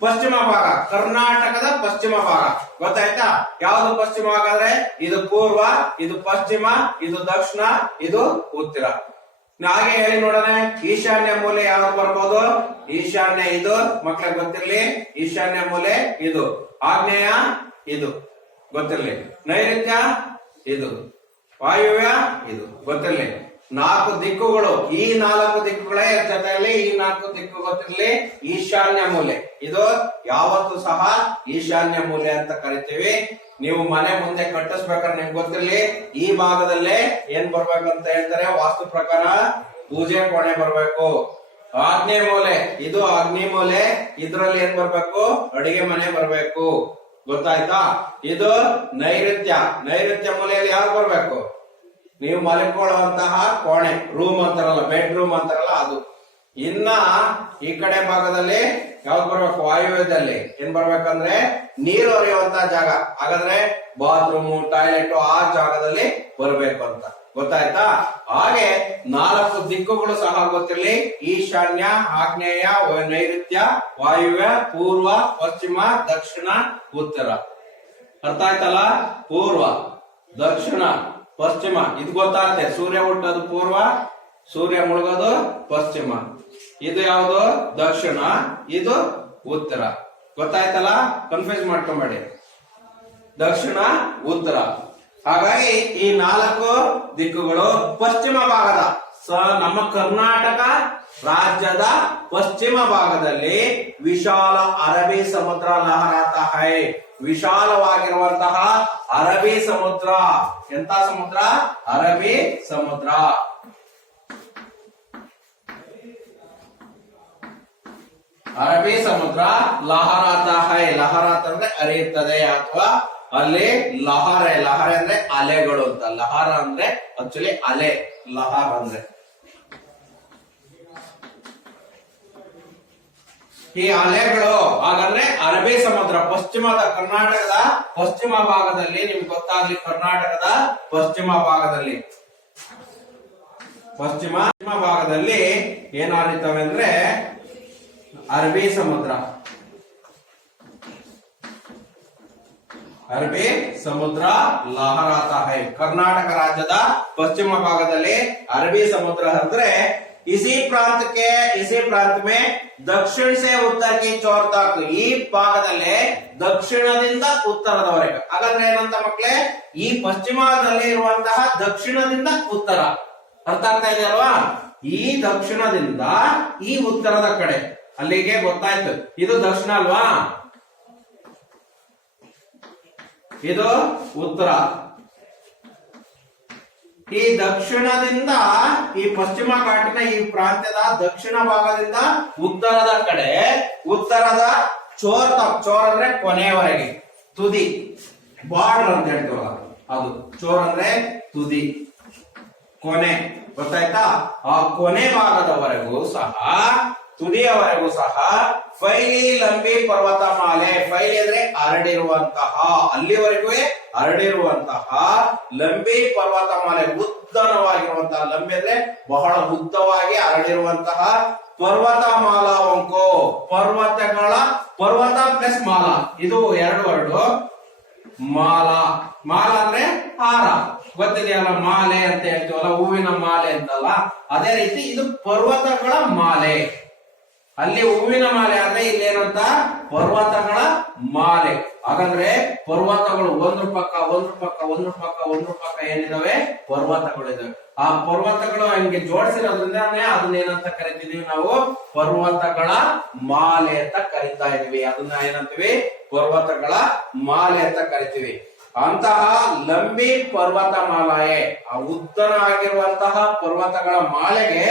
ಪಶ್ಚಿಮ ಭಾಗ, ಕರ್ನಾಟಕದ ಪಶ್ಚಿಮ ಭಾಗ ಗೊತ್ತಾಯ್ತಾ? ಯಾವ್ದು ಪಶ್ಚಿಮ ಭಾಗ ಅಂದ್ರೆ ಇದು ಪೂರ್ವ, ಇದು ಪಶ್ಚಿಮ, ಇದು ದಕ್ಷಿಣ, ಇದು ಉತ್ತರ. ಹಾಗೆ ಹೇಳಿ ನೋಡೋಣ, ಈಶಾನ್ಯ ಮೂಲೆ ಯಾವ್ದು ಬರ್ಬೋದು? ಈಶಾನ್ಯ ಇದು, ಮಕ್ಕಳಿಗೆ ಗೊತ್ತಿರ್ಲಿ, ಈಶಾನ್ಯ ಮೂಲೆ ಇದು, ಆಗ್ನೇಯ ಇದು ಗೊತ್ತಿರ್ಲಿ, ನೈಋತ್ಯ ಇದು, ವಾಯುವ್ಯ ಇದು ಗೊತ್ತಿರ್ಲಿ. 4 ದಿಕ್ಕುಗಳು, ಈ 4 ದಿಕ್ಕುಗಳೇ ಜೊತೆಯಲ್ಲಿ ಈ 4 ದಿಕ್ಕು ಗೊತ್ತಿರ್ಲಿ. ಈಶಾನ್ಯ ಮೂಲೆ ಇದು ಯಾವತ್ತು ಸಹ ಈಶಾನ್ಯ ಮೂಲೆ ಅಂತ ಕರಿತೀವಿ. ನೀವು ಮನೆ ಮುಂದೆ ಕಟ್ಟಿಸ್ಬೇಕಾದ್ರೆ ನಿಮ್ಗೆ ಗೊತ್ತಿರ್ಲಿ, ಈ ಭಾಗದಲ್ಲೇ ಏನ್ ಬರ್ಬೇಕಂತ ಹೇಳ್ತಾರೆ ವಾಸ್ತು ಪ್ರಕಾರ, ಪೂಜೆ ಕೋಣೆ ಬರ್ಬೇಕು. ಆಗ್ನೇಯ ಮೂಲೆ ಇದು ಅಗ್ನಿ ಮೂಲೆ, ಇದ್ರಲ್ಲಿ ಏನ್ ಬರ್ಬೇಕು? ಅಡಿಗೆ ಮನೆ ಬರ್ಬೇಕು. ಗೊತ್ತಾಯ್ತಾ? ಇದು ನೈಋತ್ಯ, ನೈಋತ್ಯ ಮೂಲೆಯಲ್ಲಿ ಯಾರು ಬರ್ಬೇಕು? ನೀವು ಮಲ್ಕೊಳ್ಳುವಂತಹ ಕೋಣೆ, ರೂಮ್ ಅಂತಾರಲ್ಲ, ಬೆಡ್ರೂಮ್ ಅಂತಾರಲ್ಲ ಅದು. ಇನ್ನ ಈ ಕಡೆ ಭಾಗದಲ್ಲಿ ಯಾವ್ದು ಬರ್ಬೇಕು? ವಾಯುವ್ಯದಲ್ಲಿ ಏನ್ ಬರ್ಬೇಕಂದ್ರೆ ನೀರು ಹರಿಯುವಂತಹ ಜಾಗ. ಹಾಗಾದ್ರೆ ಬಾತ್ರೂಮ್, ಟಾಯ್ಲೆಟ್ ಆ ಜಾಗದಲ್ಲಿ ಬರ್ಬೇಕು ಅಂತ. ಗೊತ್ತಾಯ್ತಾ? ಹಾಗೆ 4 ದಿಕ್ಕುಗಳು ಸಹ ಗೊತ್ತಿರಲಿ, ಈಶಾನ್ಯ, ಆಗ್ನೇಯ, ನೈಋತ್ಯ, ವಾಯುವ್ಯ, ಪೂರ್ವ, ಪಶ್ಚಿಮ, ದಕ್ಷಿಣ, ಉತ್ತರ. ಅರ್ಥ ಆಯ್ತಲ್ಲ? ಪೂರ್ವ, ದಕ್ಷಿಣ, ಪಶ್ಚಿಮ ಇದು ಗೊತ್ತಾಗುತ್ತೆ. ಸೂರ್ಯ ಹುಟ್ಟೋದು ಪೂರ್ವ, ಸೂರ್ಯ ಮುಳುಗೋದು ಪಶ್ಚಿಮ. ಇದು ಯಾವುದು? ದಕ್ಷಿಣ, ಇದು ಉತ್ತರ. ಗೊತ್ತಾಯ್ತಲ್ಲ? ಕನ್ಫ್ಯೂಸ್ ಮಾಡ್ಕೊಂಬೇಡಿ, ದಕ್ಷಿಣ, ಉತ್ತರ. ಹಾಗಾಗಿ ಈ 4 ದಿಕ್ಕುಗಳು ಪಶ್ಚಿಮ ಭಾಗದ ನಮ್ಮ ಕರ್ನಾಟಕ ರಾಜ್ಯದ ಪಶ್ಚಿಮ ಭಾಗದಲ್ಲಿ ವಿಶಾಲ ಅರಬ್ಬಿ ಸಮುದ್ರ ಲಹರಾತ ಹೈ. ವಿಶಾಲವಾಗಿರುವಂತಹ ಅರಬ್ಬಿ ಸಮುದ್ರ. ಎಂತ ಸಮುದ್ರ? ಅರಬ್ಬಿ ಸಮುದ್ರ. ಅರಬ್ಬಿ ಸಮುದ್ರ ಲಹರಾತ ಹೈ. ಲಹರಾತ ಅಂದ್ರೆ ಹರಿಯುತ್ತದೆ, ಅಥವಾ ಅಲ್ಲಿ ಲಹರೆ, ಲಹರೆ ಅಂದ್ರೆ ಅಲೆಗಳು ಅಂತ. ಲಹರ ಅಂದ್ರೆ ಆಕ್ಚುಲಿ ಅಲೆ, ಲಹರ್ ಅಂದ್ರೆ ಈ ಅಲೆಗಳು. ಹಾಗಾದ್ರೆ ಅರಬ್ಬಿ ಸಮುದ್ರ ಪಶ್ಚಿಮದ, ಕರ್ನಾಟಕದ ಪಶ್ಚಿಮ ಭಾಗದಲ್ಲಿ, ನಿಮ್ಗೆ ಗೊತ್ತಾಗ್ಲಿ, ಕರ್ನಾಟಕದ ಪಶ್ಚಿಮ ಭಾಗದಲ್ಲಿ, ಪಶ್ಚಿಮ ಭಾಗದಲ್ಲಿ ಏನ್ ಹರಿತವೆ ಅಂದ್ರೆ ಅರಬ್ಬಿ ಸಮುದ್ರ. ಅರಬ್ಬಿ ಸಮುದ್ರ ಲಹರಾತ ಹೈ. ಕರ್ನಾಟಕ ರಾಜ್ಯದ ಪಶ್ಚಿಮ ಭಾಗದಲ್ಲಿ ಅರಬ್ಬಿ ಸಮುದ್ರ ಹರಿದ್ರೆ इसी प्रांत में दक्षिण से उत्तर की चोर तक, ಈ ಭಾಗದಲ್ಲಿ ದಕ್ಷಿಣದಿಂದ ಉತ್ತರದವರೆಗೆ. ಹಾಗಾದ್ರೆ ಏನಂತ ಮಕ್ಕಳೇ? ಈ ಪಶ್ಚಿಮದಲ್ಲಿ ಇರುವಂತಹ ದಕ್ಷಿಣದಿಂದ ಉತ್ತರ. ಅರ್ಥ ಆಗ್ತಾ ಇದೆ ಅಲ್ವಾ? ಈ ದಕ್ಷಿಣದಿಂದ ಈ ಉತ್ತರದ ಕಡೆ, ಅಲ್ಲಿಗೆ ಗೊತ್ತಾಯ್ತು. ಇದು ದಕ್ಷಿಣ ಅಲ್ವಾ, ಇದು ಉತ್ತರ. ಈ ದಕ್ಷಿಣದಿಂದ ಈ ಪಶ್ಚಿಮ ಘಾಟಿನ ಈ ಪ್ರಾಂತ್ಯದ ದಕ್ಷಿಣ ಭಾಗದಿಂದ ಉತ್ತರದ ಕಡೆ, ಉತ್ತರದ ಚೋರ್ ತಕ್, ಚೋರ್ ಅಂದ್ರೆ ಕೊನೆಯವರೆಗೆ, ತುದಿ, ಬಾರ್ಡರ್ ಅಂತ ಹೇಳ್ತೀವಲ್ಲ ಅದು. ಚೋರ್ ಅಂದ್ರೆ ತುದಿ, ಕೊನೆ. ಗೊತ್ತಾಯ್ತಾ? ಆ ಕೊನೆ ಭಾಗದವರೆಗೂ ಸಹ, ತುದಿಯವರೆಗೂ ಸಹ ಫೈಲಿ ಲಂಬಿ ಪರ್ವತ ಮಾಲೆ. ಫೈಲಿ ಅಂದ್ರೆ ಹರಡಿರುವಂತಹ, ಅಲ್ಲಿವರೆಗೂ ಹರಡಿರುವಂತಹ ಲಂಬಿ ಪರ್ವತ ಮಾಲೆ, ಉದ್ದನವಾಗಿರುವಂತಹ. ಲಂಬಿ ಅಂದ್ರೆ ಬಹಳ ಉದ್ದವಾಗಿ ಹರಡಿರುವಂತಹ ಪರ್ವತ ಮಾಲಾ ವಂಕೋ. ಪರ್ವತಗಳ, ಪರ್ವತ ಪ್ಲಸ್ ಮಾಲಾ, ಇದು 2 ವರ್ಡು. ಮಾಲಾ, ಮಾಲಾ ಅಂದ್ರೆ ಹಾರ, ಗೊತ್ತಿದೆಯಲ್ಲ, ಮಾಲೆ ಅಂತ ಹೇಳ್ತೀವಲ್ಲ, ಹೂವಿನ ಮಾಲೆ ಅಂತಲ್ಲ, ಅದೇ ರೀತಿ ಇದು ಪರ್ವತಗಳ ಮಾಲೆ. ಅಲ್ಲಿ ಹೂವಿನ ಮಾಲೆ ಆದ್ರೆ ಇಲ್ಲೇನಂತ? ಪರ್ವತಗಳ ಮಾಲೆ. ಹಾಗಾದ್ರೆ ಪರ್ವತಗಳು ಒಂದ್ರ ಪಕ್ಕ ಏನಿದಾವೆ? ಪರ್ವತಗಳು ಇದಾವೆ. ಆ ಪರ್ವತಗಳು ಹಂಗೆ ಜೋಡಿಸಿರೋದ್ರಿಂದ ಅದನ್ನೇನಂತ ಕರಿತಿದೀವಿ ನಾವು? ಪರ್ವತಗಳ ಮಾಲೆ ಅಂತ ಕರಿತಾ ಇದೀವಿ. ಅದನ್ನ ಏನಂತೀವಿ? ಪರ್ವತಗಳ ಮಾಲೆ ಅಂತ ಕರಿತೀವಿ. ಅಂತಹ ಲಂಬಿ ಪರ್ವತಮಾಲಾಯೇ, ಆ ಉದ್ದನ ಆಗಿರುವಂತಹ ಪರ್ವತಗಳ ಮಾಲೆಗೆ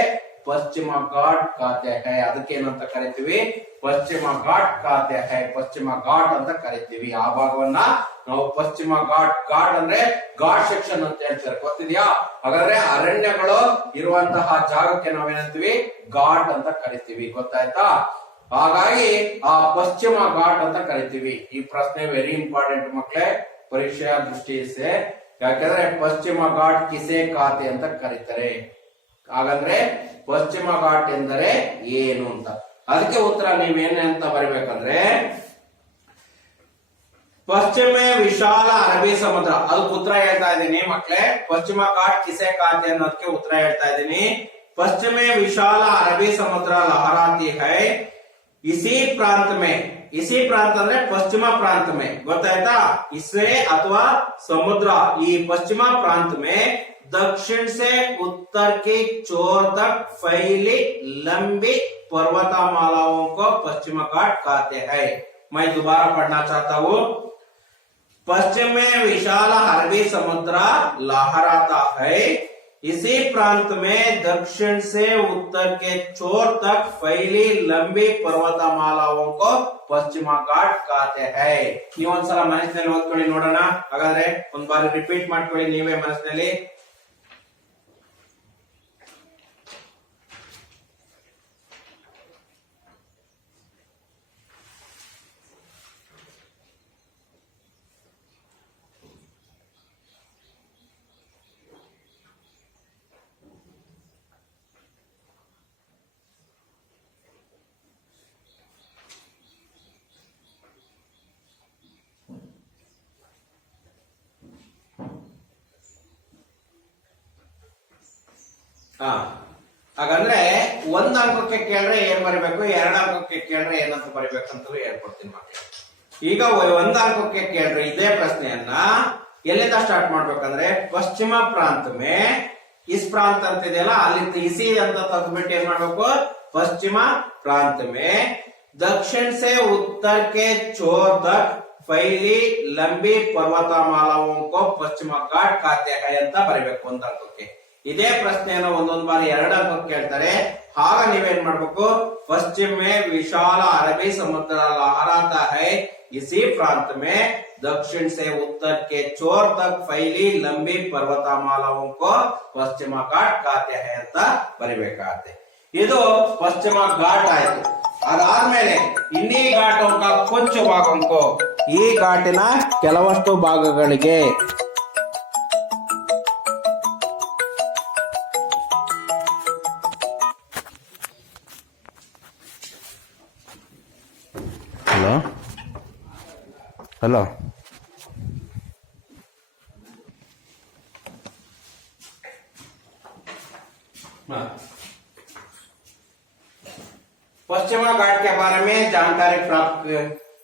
ಪಶ್ಚಿಮ ಘಾಟ್ ಕಾತೆ ಹೈ. ಅದಕ್ಕೆ ಏನಂತ ಕರಿತೀವಿ? ಪಶ್ಚಿಮ ಘಾಟ್ ಕಾತೆ ಹೈ, ಪಶ್ಚಿಮ ಘಾಟ್ ಅಂತ ಕರಿತೀವಿ. ಆ ಭಾಗವನ್ನ ನಾವು ಪಶ್ಚಿಮ ಘಾಟ್, ಘಾಟ್ ಅಂದ್ರೆ ಘಾಟ್ ಸೆಕ್ಷನ್ ಅಂತ ಹೇಳ್ತಾರೆ, ಗೊತ್ತಿದ್ಯಾ? ಹಾಗಾದ್ರೆ ಅರಣ್ಯಗಳು ಇರುವಂತಹ ಜಾಗಕ್ಕೆ ನಾವೇನಂತೀವಿ? ಘಾಟ್ ಅಂತ ಕರಿತೀವಿ, ಗೊತ್ತಾಯ್ತಾ? ಹಾಗಾಗಿ ಆ ಪಶ್ಚಿಮ ಘಾಟ್ ಅಂತ ಕರಿತೀವಿ. ಈ ಪ್ರಶ್ನೆ ವೆರಿ ಇಂಪಾರ್ಟೆಂಟ್ ಮಕ್ಕಳೇ, ಪರೀಕ್ಷೆಯ ದೃಷ್ಟಿಯಿಂದ. ಯಾಕಂದ್ರೆ ಪಶ್ಚಿಮ ಘಾಟ್ ಕಿಸೆ ಖಾತೆ ಅಂತ ಕರೀತಾರೆ. ಹಾಗಂದ್ರೆ ಪಶ್ಚಿಮ ಘಾಟ್ ಎಂದರೆ ಏನು ಅಂತ, ಅದಕ್ಕೆ ಉತ್ತರ ನೀವೇನು ಅಂತ ಬರಬೇಕಂದ್ರೆ ಪಶ್ಚಿಮ ವಿಶಾಲ ಅರಬ್ಬಿ ಸಮುದ್ರ. ಅದಕ್ಕೆ ಉತ್ತರ ಹೇಳ್ತಾ ಇದ್ದೀನಿ ಮಕ್ಕಳೇ. ಪಶ್ಚಿಮ ಘಾಟ್ ಕಿಸೆ ಖಾತೆ ಅನ್ನೋದಕ್ಕೆ ಉತ್ತರ ಹೇಳ್ತಾ ಇದ್ದೀನಿ. ಪಶ್ಚಿಮ ವಿಶಾಲ ಅರಬ್ಬಿ ಸಮುದ್ರ ಲಹರಾತಿ ಹೈ ಇಸಿ ಪ್ರಾಂತ ಮೇ. ಇಸಿ ಪ್ರಾಂತ ಅಂದ್ರೆ ಪಶ್ಚಿಮ ಪ್ರಾಂತ ಮೇ, ಗೊತ್ತಾಯ್ತಾ? ಇಸೆ ಅಥವಾ ಸಮುದ್ರ, ಈ ಪಶ್ಚಿಮ ಪ್ರಾಂತ ಮೇ दक्षिण से उत्तर के छोर तक फैली लंबी पर्वतमालाओं को पश्चिम घाट कहते हैं. मैं दोबारा पढ़ना चाहता हूँ. पश्चिम में विशाल अरबी समुद्र लहराता है. इसी प्रांत में दक्षिण से उत्तर के छोर तक फैली लंबी पर्वतमालाओं को पश्चिम घाट कहते हैं. ನೀವು ಒಂದ್ಸಲ ಮನಸ್ಸಿನಲ್ಲಿ ಓದ್ಕೊಳ್ಳಿ ನೋಡೋಣ. ಹಾಗಾದ್ರೆ ಒಂದ್ ಬಾರಿ ರಿಪೀಟ್ ಮಾಡ್ಕೊಳ್ಳಿ ನೀವೇ ಮನಸ್ಸಿನಲ್ಲಿ. ಹಾಗಂದ್ರೆ ಒಂದ್ ಅಂಕಕ್ಕೆ ಕೇಳಿದ್ರೆ ಏನ್ ಬರಿಬೇಕು, ಎರಡ್ ಅಂಕಕ್ಕೆ ಕೇಳಿದ್ರೆ ಏನಂತ ಬರಿಬೇಕಂತಲೂ ಹೇಳ್ಕೊಡ್ತೀನಿ ಮಕ್ಕಳು. ಈಗ ಒಂದ್ ಅಂಕಕ್ಕೆ ಕೇಳಿದ್ರೆ ಇದೇ ಪ್ರಶ್ನೆಯನ್ನ ಎಲ್ಲಿಂದ ಸ್ಟಾರ್ಟ್ ಮಾಡ್ಬೇಕಂದ್ರೆ ಪಶ್ಚಿಮ ಪ್ರಾಂತ ಮೇ ಇಸ್ ಪ್ರಾಂತ ಅಂತ ಇದೆಯಲ್ಲ, ಅಲ್ಲಿ ಇಸಿ ಅಂತ ತೆಗೆದ್ಬಿಟ್ಟು ಏನ್ ಮಾಡ್ಬೇಕು? ಪಶ್ಚಿಮ ಪ್ರಾಂತ ಮೇ दक्षिण से उत्तर के छोर तक फैली लंबी पर्वतमालाओं को पश्चिम घाट कहते हैं ಅಂತ ಬರಬೇಕು ಒಂದ್ ಅಂಕಕ್ಕೆ. ಇದೇ ಪ್ರಶ್ನೆಯನ್ನು ಒಂದೊಂದು ಬಾರಿ ಎರಡು ಅಂಕಕ್ಕೆ ಕೇಳ್ತಾರೆ. ಆಗ ನೀವೇನ್ ಮಾಡ್ಬೇಕು? पश्चिम में विशाल अरबी समुद्र लहराता है, इसी प्रांत में दक्षिण से उत्तर के छोर तक फैली लंबी पर्वतमालाओं को पश्चिम घाट कहते हैं ಅಂತ ಬರಿಬೇಕಾಗುತ್ತೆ. ಇದು ಪಶ್ಚಿಮ ಘಾಟ್ ಆಯ್ತು. ಅದಾದ್ಮೇಲೆ ಇನ್ನೀ ಘಾಟಂಕ ಕೊಂಚ ಭಾಗಂಕೋ, ಈ ಘಾಟಿನ ಕೆಲವಷ್ಟು ಭಾಗಗಳಿಗೆ ಹಲೋ पश्चिमा घाट के बारे में जानकारी प्राप्त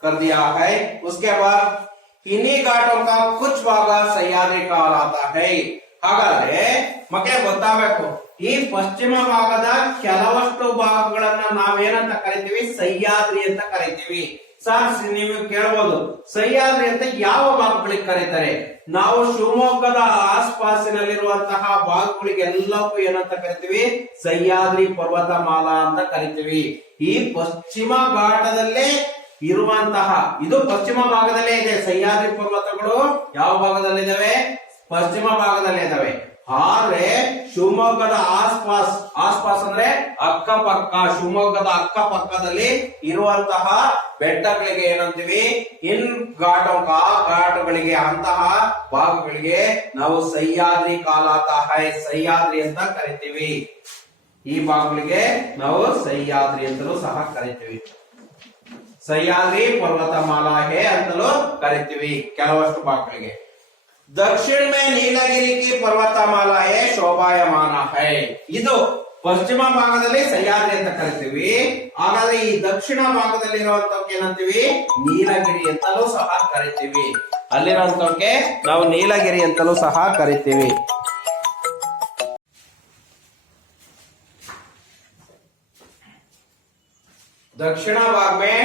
कर दिया है. उसके बाद इन्हीं घाटों का कुछ भाग सह्याद्री कहलाता है. ಹಾಗಾದ್ರೆ ಮಕ್ಕಳೇ ಗೊತ್ತಾಗಬೇಕು, ಈ ಪಶ್ಚಿಮ ಭಾಗದ ಕೆಲವಷ್ಟು ಭಾಗಗಳನ್ನ ನಾವೇನಂತ ಕರಿತೀವಿ? ಸಹ್ಯಾದ್ರಿ ಅಂತ ಕರಿತೀವಿ. ಸರ್ ನೀವು ಕೇಳಬಹುದು, ಸಹ್ಯಾದ್ರಿ ಅಂತ ಯಾವ ಭಾಗಗಳಿಗೆ ಕರೀತಾರೆ? ನಾವು ಶಿವಮೊಗ್ಗದ ಆಸ್ಪಾಸಿನಲ್ಲಿರುವಂತಹ ಭಾಗಗಳಿಗೆ ಎಲ್ಲಕ್ಕೂ ಏನಂತ ಕರಿತೀವಿ? ಸಹ್ಯಾದ್ರಿ ಪರ್ವತಮಾಲಾ ಅಂತ ಕರಿತೀವಿ. ಈ ಪಶ್ಚಿಮ ಘಾಟದಲ್ಲೇ ಇರುವಂತಹ, ಇದು ಪಶ್ಚಿಮ ಭಾಗದಲ್ಲೇ ಇದೆ. ಸಹ್ಯಾದ್ರಿ ಪರ್ವತಗಳು ಯಾವ ಭಾಗದಲ್ಲಿದ್ದಾವೆ? ಪಶ್ಚಿಮ ಭಾಗದಲ್ಲೇ ಇದಾವೆ. ಆದ್ರೆ ಶಿವಮೊಗ್ಗದ ಆಸ್ಪಾಸ್ ಅಂದ್ರೆ ಅಕ್ಕಪಕ್ಕ, ಶಿವಮೊಗ್ಗದ ಅಕ್ಕಪಕ್ಕದಲ್ಲಿ ಇರುವಂತಹ ಬೆಟ್ಟಗಳಿಗೆ ಏನಂತೀವಿ? ಇನ್ ಘಾಟೋಂಕ, ಘಾಟಗಳಿಗೆ, ಅಂತಹ ಭಾಗಗಳಿಗೆ ನಾವು ಸಹ್ಯಾದ್ರಿ ಕಾಲಾತಾ ಹೈ, ಸಹ್ಯಾದ್ರಿ ಅಂತ ಕರಿತೀವಿ. ಈ ಭಾಗಗಳಿಗೆ ನಾವು ಸಹ್ಯಾದ್ರಿ ಅಂತಲೂ ಸಹ ಕರಿತೀವಿ. ಸಹ್ಯಾದ್ರಿ ಪರ್ವತಮಾಲಾ ಹೇ ಅಂತಲೂ ಕರಿತೀವಿ ಕೆಲವಷ್ಟು ಭಾಗಗಳಿಗೆ. दक्षिण में नीलगिरी की पर्वतमाला शोभायमान है. ಇದು ಪಶ್ಚಿಮ ಭಾಗದಲ್ಲಿ ಸಹ್ಯಾದ್ರಿ ಅಂತ ಕರಿತೀವಿ. ಹಾಗಾದ್ರೆ ಈ ದಕ್ಷಿಣ ಭಾಗದಲ್ಲಿ ಇರುವಂತವಕ್ಕೆ ಏನಂತೀವಿ? ನೀಲಗಿರಿ ಅಂತಲೂ ಸಹ ಕರಿತೀವಿ. ಅಲ್ಲಿರುವಂತವಕ್ಕೆ ನಾವು ನೀಲಗಿರಿ ಅಂತಲೂ ಸಹ ಕರಿತೀವಿ. दक्षिण भाग में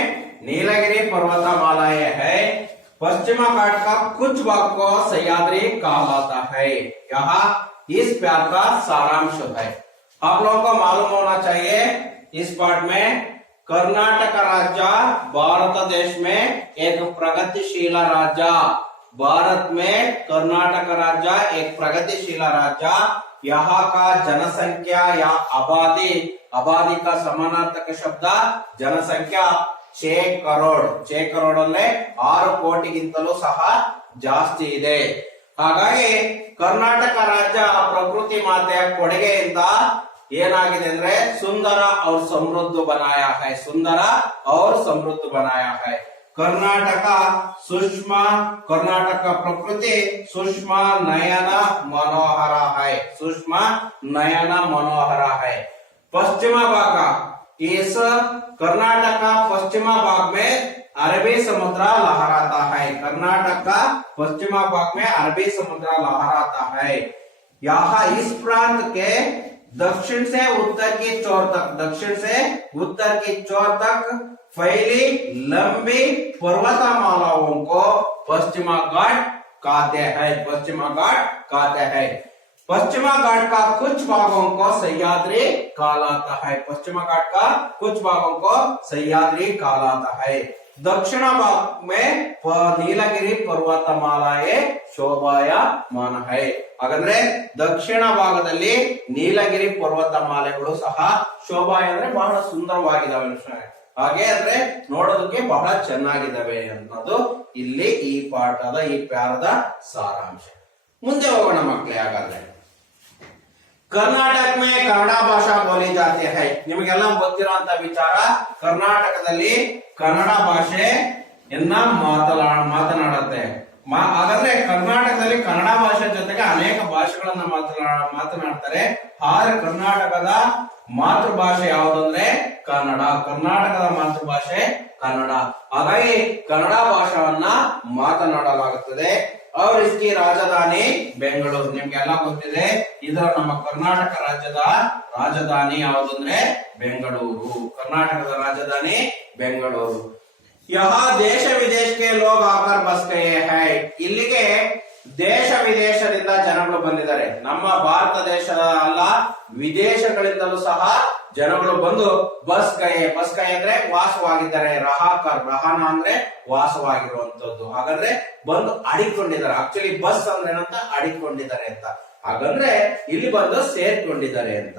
नीलगिरी पर्वतमाला है. पश्चिमा घाट का कुछ भाग को सह्याद्री कहलाता है। यह इस प्यार का सारांश है। आप लोगों को मालूम होना चाहिए इस पार्ट में, कर्नाटक राज्य भारत देश में एक प्रगतिशील राज्य, भारत में कर्नाटक राज्य एक प्रगतिशील राज्य। यहाँ का जनसंख्या या आबादी, आबादी का समानार्थक शब्द जनसंख्या 6 करोड़, 6 ಕರೋಡಲ್ಲೇ 6 ಕೋಟಿಗಿಂತಲೂ ಸಹ ಜಾಸ್ತಿ ಇದೆ। ಹಾಗಾಗಿ ಕರ್ನಾಟಕ ರಾಜ್ಯ ಪ್ರಕೃತಿ ಮಾತೆಯ ಕೊಡುಗೆಯಿಂದ ಏನಾಗಿದೆ ಅಂದ್ರೆ ಸುಂದರ और समृद्ध बनाया है, सुंदर और समृद्ध बनाया है। कर्नाटक सूक्ष्म, कर्नाटक प्रकृति सूक्ष्म नयन मनोहर है, सूक्ष्म नयन मनोहर है। पश्चिम भाग, इस कर्नाटक पश्चिम भाग में अरबी समुद्र लहराता है, कर्नाटक का पश्चिम भाग में अरबी समुद्र लहराता है। यहाँ इस प्रांत के दक्षिण से उत्तर की चोर तक, दक्षिण से उत्तर की चोर तक फैली लंबी पर्वतमालाओं को पश्चिमा घाट कहते हैं, पश्चिमा घाट कहते हैं। पश्चिमा घाट का कुछ भागों को सह्याद्री कहलाता है, पश्चिमा घाट का कुछ भागों को सह्याद्री कहलाता है। दक्षिण भाग में ನೀಲಗಿರಿ ಪರ್ವತಮಾಲಾಯೇ ಶೋಭಾಯಮಾನ है। ಹಾಗಂದ್ರೆ ದಕ್ಷಿಣ ಭಾಗದಲ್ಲಿ ನೀಲಗಿರಿ ಪರ್ವತಮಾಲೆಗಳು ಸಹ ಶೋಭಾಯ ಅಂದ್ರೆ ಬಹಳ ಸುಂದರವಾಗಿದ್ದಾವೆ, ಹಾಗೆ ಅಂದ್ರೆ ನೋಡೋದಕ್ಕೆ ಬಹಳ ಚೆನ್ನಾಗಿದ್ದಾವೆ ಅನ್ನೋದು ಇಲ್ಲಿ ಈ ಪಾಠದ ಈ ಪ್ಯಾರದ ಸಾರಾಂಶ। ಮುಂದೆ ಹೋಗೋಣ ಮಕ್ಕಳೇ। ಹಾಗಾದ್ರೆ कर्नाटक में कन्नड़ भाषा बोली जाती है, ನಿಮಗೆಲ್ಲ ಗೊತ್ತಿರುವಂತ ವಿಚಾರ, ಕರ್ನಾಟಕದಲ್ಲಿ ಕನ್ನಡ ಭಾಷೆಯನ್ನ ಮಾತನಾಡುತ್ತೆ। ಹಾಗಾದ್ರೆ ಕರ್ನಾಟಕದಲ್ಲಿ ಕನ್ನಡ ಭಾಷೆ ಜೊತೆಗೆ ಅನೇಕ ಭಾಷೆಗಳನ್ನ ಮಾತನಾಡ್ತಾರೆ। ಆದ್ರೆ ಕರ್ನಾಟಕದ ಮಾತೃಭಾಷೆ ಯಾವುದಂದ್ರೆ ಕನ್ನಡ, ಕರ್ನಾಟಕದ ಮಾತೃಭಾಷೆ ಕನ್ನಡ। ಹಾಗಾಗಿ ಕನ್ನಡ ಭಾಷೆಯನ್ನ ಮಾತನಾಡಲಾಗುತ್ತದೆ। और इसकी राजधानी ಬೆಂಗಳೂರು, ನಿಮ್ಗೆಲ್ಲ ಗೊತ್ತಿದೆ। ಇದರ ನಮ್ಮ ಕರ್ನಾಟಕ ರಾಜ್ಯದ ರಾಜಧಾನಿ ಯಾವುದಂದ್ರೆ ಬೆಂಗಳೂರು, ಕರ್ನಾಟಕದ ರಾಜಧಾನಿ ಬೆಂಗಳೂರು। यहाँ देश विदेश के लोग आकर बस गए हैं, ಇಲ್ಲಿಗೆ ದೇಶ ವಿದೇಶದಿಂದ ಜನಗಳು ಬಂದಿದ್ದಾರೆ। ನಮ್ಮ ಭಾರತ ದೇಶದ ಅಲ್ಲ, ವಿದೇಶಗಳಿಂದಲೂ ಸಹ ಜನಗಳು ಬಂದು ಬಸ್ ಗಯೆ, ಬಸ್ ಗಯೆ ಅಂದ್ರೆ ವಾಸವಾಗಿದ್ದಾರೆ, ರಹಾಕರ್, ರಹಾನ ಅಂದ್ರೆ ವಾಸವಾಗಿರುವಂತದ್ದು। ಹಾಗಾದ್ರೆ ಬಂದು ಅಡಿಕೊಂಡಿದ್ದಾರೆ, ಆಕ್ಚುಲಿ ಬಸ್ ಅಂದ್ರೆ ಏನಂತ ಅಡಿಕೊಂಡಿದ್ದಾರೆ ಅಂತ, ಹಾಗಂದ್ರೆ ಇಲ್ಲಿ ಬಂದು ಸೇರ್ಕೊಂಡಿದ್ದಾರೆ ಅಂತ।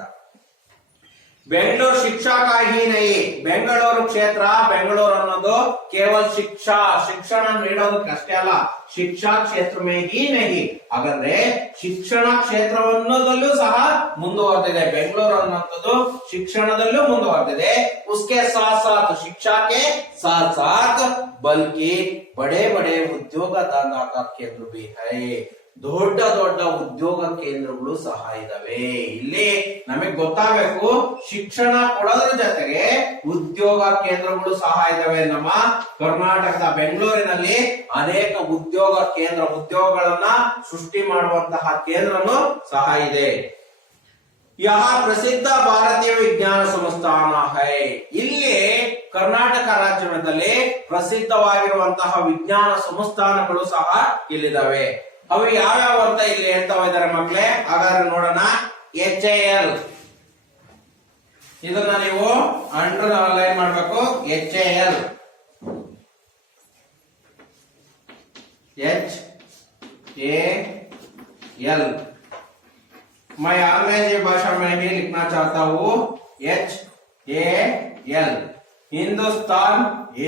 ಬೆಂಗಳೂರು ಶಿಕ್ಷಾ का ही नहीं, ಬೆಂಗಳೂರು ಕ್ಷೇತ್ರ, ಬೆಂಗಳೂರು ಅನ್ನೋದು ಕೇವಲ ಶಿಕ್ಷಣ ನೀಡೋದಕ್ಕಷ್ಟೇ ಅಲ್ಲ, ಶಿಕ್ಷಾ ಕ್ಷೇತ್ರ ಮೇ ಹಿ ನಹಿ, ಹಾಗಂದ್ರೆ ಶಿಕ್ಷಣ ಕ್ಷೇತ್ರವನ್ನದಲ್ಲೂ ಸಹ ಮುಂದುವರೆದಿದೆ। ಬೆಂಗಳೂರು ಅನ್ನೋದು ಶಿಕ್ಷಣದಲ್ಲೂ ಮುಂದುವರೆದಿದೆ। उसके साथ साथ, शिक्षा के साथ साथ बल्कि बड़े बड़े उद्योग धंधा का केंद्र भी है, ದೊಡ್ಡ ದೊಡ್ಡ ಉದ್ಯೋಗ ಕೇಂದ್ರಗಳು ಸಹ ಇದಾವೆ। ಇಲ್ಲಿ ನಮಗೆ ಗೊತ್ತಾಗಬೇಕು, ಶಿಕ್ಷಣ ಕೊಡೋದ್ರ ಜೊತೆಗೆ ಉದ್ಯೋಗ ಕೇಂದ್ರಗಳು ಸಹ ಇದಾವೆ। ನಮ್ಮ ಕರ್ನಾಟಕದ ಬೆಂಗಳೂರಿನಲ್ಲಿ ಅನೇಕ ಉದ್ಯೋಗ ಕೇಂದ್ರ, ಉದ್ಯೋಗಗಳನ್ನ ಸೃಷ್ಟಿ ಮಾಡುವಂತಹ ಕೇಂದ್ರನು ಸಹ ಇದೆ। यहाँ ಪ್ರಸಿದ್ಧ ಭಾರತೀಯ ವಿಜ್ಞಾನ ಸಂಸ್ಥಾನ है, ಇಲ್ಲಿ ಕರ್ನಾಟಕ ರಾಜ್ಯದಲ್ಲಿ ಪ್ರಸಿದ್ಧವಾಗಿರುವಂತಹ ವಿಜ್ಞಾನ ಸಂಸ್ಥಾನಗಳು ಸಹ ಇಲ್ಲಿದ್ದಾವೆ। ಅವು ಯಾವ್ಯಾವ ಅಂತ ಇಲ್ಲಿ ಹೇಳ್ತಾ ಇದ್ದಾರೆ ಮಕ್ಕಳೇ। ಹಾಗಾದ್ರೆ ನೋಡೋಣ। HAL, ಇದನ್ನ ನೀವು ಅಂಡರ್ಲೈನ್ ಮಾಡಬೇಕು। HAL, HAL, मैं अंग्रेजी भाषा में भी लिखना चाहता हूँ। HAL, Hindustan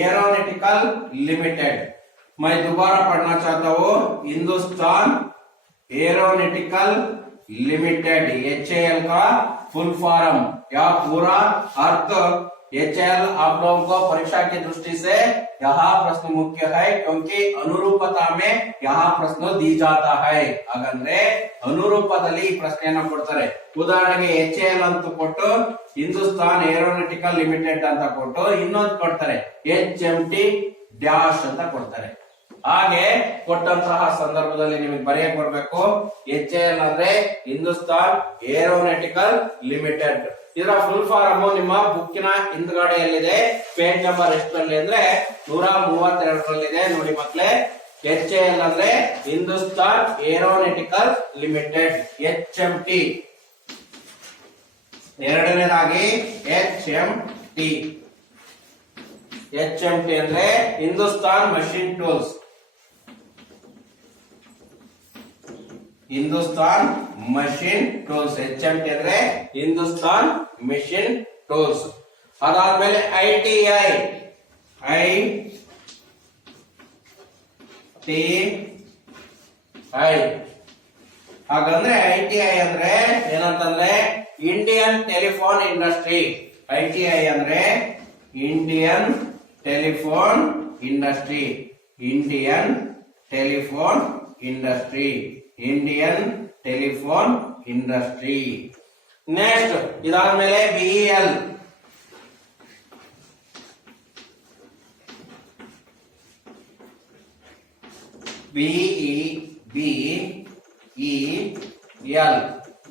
aeronautical limited. मैं दोबारा पढ़ना चाहता हूँ, हिंदुस्तान एरोनॉटिकल लिमिटेड, HAL का फुल फॉर्म या पूरा अर्थ। HAL आप लोगों को परीक्षा की दृष्टि से यहाँ प्रश्न मुख्य है, क्योंकि अनुरूपता में यहाँ प्रश्न दी जाता है। ಹಾಗಂದ್ರೆ ಅನುರೂಪದಲ್ಲಿ ಪ್ರಶ್ನೆಯನ್ನ ಕೊಡ್ತಾರೆ। ಉದಾಹರಣೆಗೆ HAL ಅಂತ ಕೊಟ್ಟು ಹಿಂದೂಸ್ತಾನ್ ಏರೋನಾಟಿಕಲ್ ಲಿಮಿಟೆಡ್ ಅಂತ ಕೊಟ್ಟು ಇನ್ನೊಂದು ಕೊಡ್ತಾರೆ HMT ಡ್ಯಾಶ್ ಅಂತ ಕೊಡ್ತಾರೆ। ಹಾಗೆ ಕೊಟ್ಟಂತಹ ಸಂದರ್ಭದಲ್ಲಿ ನಿಮಗೆ ಬರೆಯಕ್ಕೆ ಬರಬೇಕು, HAL ಅಂದ್ರೆ ಹಿಂದೂಸ್ತಾನ್ ಏರೋನಾಟಿಕಲ್ ಲಿಮಿಟೆಡ್। ಇದರ ಫುಲ್ ಫಾರ್ಮ್ ನಿಮ್ಮ ಬುಕ್ಕಿನ ಹಿಂದ್ಗಡೆಯಲ್ಲಿದೆ, ಪೇಜ್ ನಂಬರ್ ಎಷ್ಟರಲ್ಲಿ ಅಂದ್ರೆ 132ರಲ್ಲಿದೆ ನೋಡಿ ಮಕ್ಕಳೇ। HAL ಅಂದ್ರೆ ಹಿಂದೂಸ್ತಾನ್ ಏರೋನಾಟಿಕಲ್ ಲಿಮಿಟೆಡ್, HMT. ಎರಡನೇದಾಗಿ HMT. HMT ಅಂದ್ರೆ Hindustan machine tools, Hindustan machine tools. HMT ಅಂದ್ರೆ ಹಿಂದೂಸ್ತಾನ್ ಮಿಷಿನ್ ಟೂಲ್ಸ್. ಅದಾದ್ಮೇಲೆ ITI, ಹಾಗಂದ್ರೆ ITI ಅಂದ್ರೆ ಏನಂತಂದ್ರೆ ಇಂಡಿಯನ್ ಟೆಲಿಫೋನ್ ಇಂಡಸ್ಟ್ರಿ. ITI ಅಂದ್ರೆ Indian telephone industry, Indian telephone industry, Indian telephone industry. Next ಇದಾದ್ಮೇಲೆ BEL,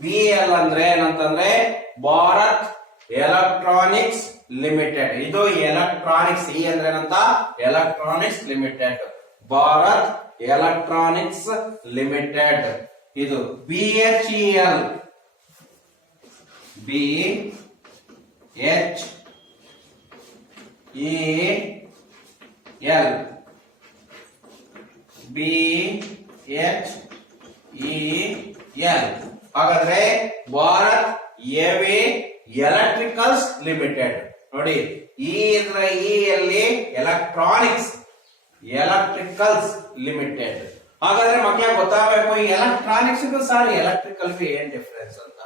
BEL ಅಂದ್ರೆ ಏನಂತಂದ್ರೆ ಭಾರತ್ ಎಲೆಕ್ಟ್ರಾನಿಕ್ಸ್ ಲಿಮಿಟೆಡ್. ಇದು ಎಲೆಕ್ಟ್ರಾನಿಕ್ಸ್, E ಅಂದ್ರೆ ಏನಂತ electronics limited, Bharat electronics limited. ಇದು BHEL, BHEL. ಹಾಗಾದ್ರೆ ಭಾರತ್ ಹೆವಿ ಎಲೆಕ್ಟ್ರಿಕಲ್ಸ್ ಲಿಮಿಟೆಡ್. ನೋಡಿ E ಅಲ್ಲಿ ಎಲೆಕ್ಟ್ರಾನಿಕ್ಸ್, ಎಲೆಕ್ಟ್ರಿಕಲ್ಸ್ ಲಿಮಿಟೆಡ್. ಹಾಗಾದ್ರೆ ಮಕ್ಕಳಿಗೆ ಗೊತ್ತಾಗಬೇಕು ಈ ಎಲೆಕ್ಟ್ರಾನಿಕ್ಸ್ ಸರ್ ಎಲೆಕ್ಟ್ರಿಕಲ್ ಏನ್ ಡಿಫರೆನ್ಸ್ ಅಂತ.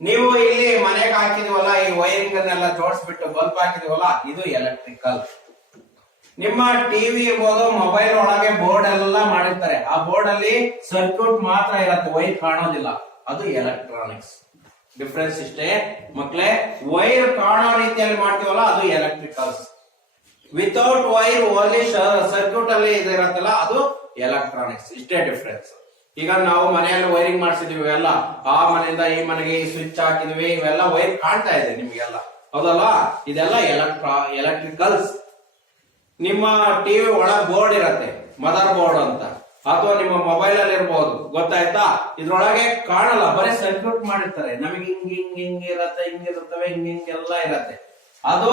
ನೀವು ಇಲ್ಲಿ ಮನೆಗೆ ಹಾಕಿದೀವಲ್ಲ, ಈ ವೈರಿಂಗ್ ಅನ್ನೆಲ್ಲ ಜೋಡಿಸ್ಬಿಟ್ಟು ಬಲ್ಬ್ ಹಾಕಿದೀವಲ್ಲ, ಇದು ಎಲೆಕ್ಟ್ರಿಕಲ್. ನಿಮ್ಮ ಟಿವಿ ಇರ್ಬೋದು, ಮೊಬೈಲ್ ಒಳಗೆ ಬೋರ್ಡ್ ಎಲ್ಲ ಮಾಡಿರ್ತಾರೆ, ಆ ಬೋರ್ಡ್ ಅಲ್ಲಿ ಸರ್ಕ್ಯೂಟ್ ಮಾತ್ರ ಇರುತ್ತೆ, ವೈರ್ ಕಾಣೋದಿಲ್ಲ, ಅದು ಎಲೆಕ್ಟ್ರಾನಿಕ್ಸ್. ಡಿಫರೆನ್ಸ್ ಇಷ್ಟೇ ಮಕ್ಕಳೇ. ವೈರ್ ಕಾಣೋ ರೀತಿಯಲ್ಲಿ ಮಾಡ್ತೀವಲ್ಲ ಅದು electricals. Without wire only circuit ಅಲ್ಲಿ ಇದಿರತ್ತಲ್ಲ ಅದು ಎಲೆಕ್ಟ್ರಾನಿಕ್ಸ್. ಇಷ್ಟೇ ಡಿಫರೆನ್ಸ್. ಈಗ ನಾವು ಮನೆಯಲ್ಲಿ ವೈರಿಂಗ್ ಮಾಡಿಸಿದೀವಿ, ಇವೆಲ್ಲ ಆ ಮನೆಯಿಂದ ಈ ಮನೆಗೆ ಸ್ವಿಚ್ ಹಾಕಿದ್ವಿ, ಇವೆಲ್ಲ ವೈರ್ ಕಾಣ್ತಾ ಇದೆ ನಿಮ್ಗೆಲ್ಲ, ಹೌದಲ್ಲ? ಇದೆಲ್ಲ ಎಲೆಕ್ಟ್ರಿಕಲ್ಸ್. ನಿಮ್ಮ ಟಿವಿ ಒಳಗ್ ಬೋರ್ಡ್ ಇರತ್ತೆ, ಮದರ್ ಬೋರ್ಡ್ ಅಂತ, ಅಥವಾ ನಿಮ್ಮ ಮೊಬೈಲ್ ಅಲ್ಲಿ ಇರಬಹುದು, ಗೊತ್ತಾಯ್ತಾ? ಇದ್ರೊಳಗೆ ಕಾಣಲ್ಲ, ಬರೀ ಸರ್ಕ್ಯೂಟ್ ಮಾಡಿರ್ತಾರೆ. ನಮಗೆ ಹಿಂಗ್ ಇರತ್ತೆ, ಹಿಂಗಿರುತ್ತವೆ, ಹಿಂಗೆಲ್ಲ ಇರತ್ತೆ. ಅದು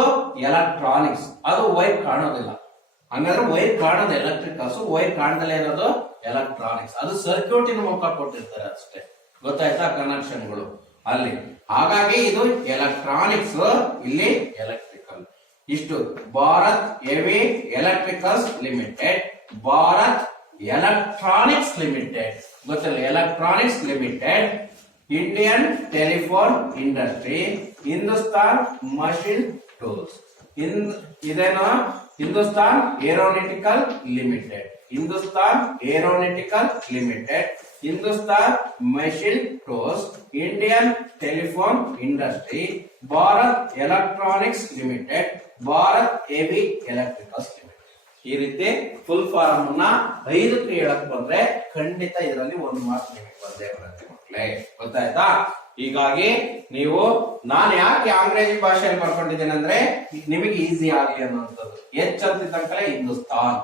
ಎಲೆಕ್ಟ್ರಾನಿಕ್ಸ್, ಅದು ವೈರ್ ಕಾಣೋದಿಲ್ಲ. ಹಂಗಾದ್ರೆ ವೈರ್ ಕಾಣೋದು ಎಲೆಕ್ಟ್ರಿಕಲ್ಸ್, ವೈರ್ ಕಾಣದಲ್ಲೇ ಇರೋದು ಎಲೆಕ್ಟ್ರಾನಿಕ್ಸ್. ಅದು ಸರ್ಕ್ಯೂಟ್ ಇನ ಮುಖ ಕೊಟ್ಟಿರ್ತಾರೆ ಅಷ್ಟೇ, ಗೊತ್ತಾಯ್ತಾ? ಕನೆಕ್ಷನ್ಗಳು ಅಲ್ಲಿ. ಹಾಗಾಗಿ ಇದು ಎಲೆಕ್ಟ್ರಾನಿಕ್ಸ್, ಇಲ್ಲಿ ಎಲೆಕ್ಟ್ರಿಕಲ್. ಇಷ್ಟು Bharat heavy electricals limited, Bharat electronics limited, ಗೊತ್ತಿಲ್ಲ? Electronics limited, Indian telephone industry, Hindustan machine tools, ಇದೇನು Hindustan aeronautical limited, Hindustan aeronautical limited, Hindustan machine tools, Indian telephone industry, Bharat electronics limited, Bharat heavy electricals limited. ಈ ರೀತಿ ಫುಲ್ ಫಾರ್ಮ್ ಅನ್ನ 5 ಹೇಳಕ್ ಬಂದ್ರೆ ಖಂಡಿತ ಇದರಲ್ಲಿ 1 ಮಾರ್ಕ್ಸ್ ನಿಮಗೆ ಬಂದೇ ಬರುತ್ತೆ ಮಕ್ಕಳೇ, ಗೊತ್ತಾಯ್ತಾ? ಹೀಗಾಗಿ ನೀವು, ನಾನು ಯಾಕೆ ಅಂಗ್ರೇಜಿ ಭಾಷೆಯಲ್ಲಿ ಬರ್ಕೊಂಡಿದ್ದೇನೆ ಅಂದ್ರೆ ನಿಮಗೆ ಈಸಿ ಆಗ್ಲಿ ಅನ್ನುವಂಥದ್ದು. H ಅಂತಿದ್ದಂಕಲೇ ಹಿಂದೂಸ್ತಾನ್,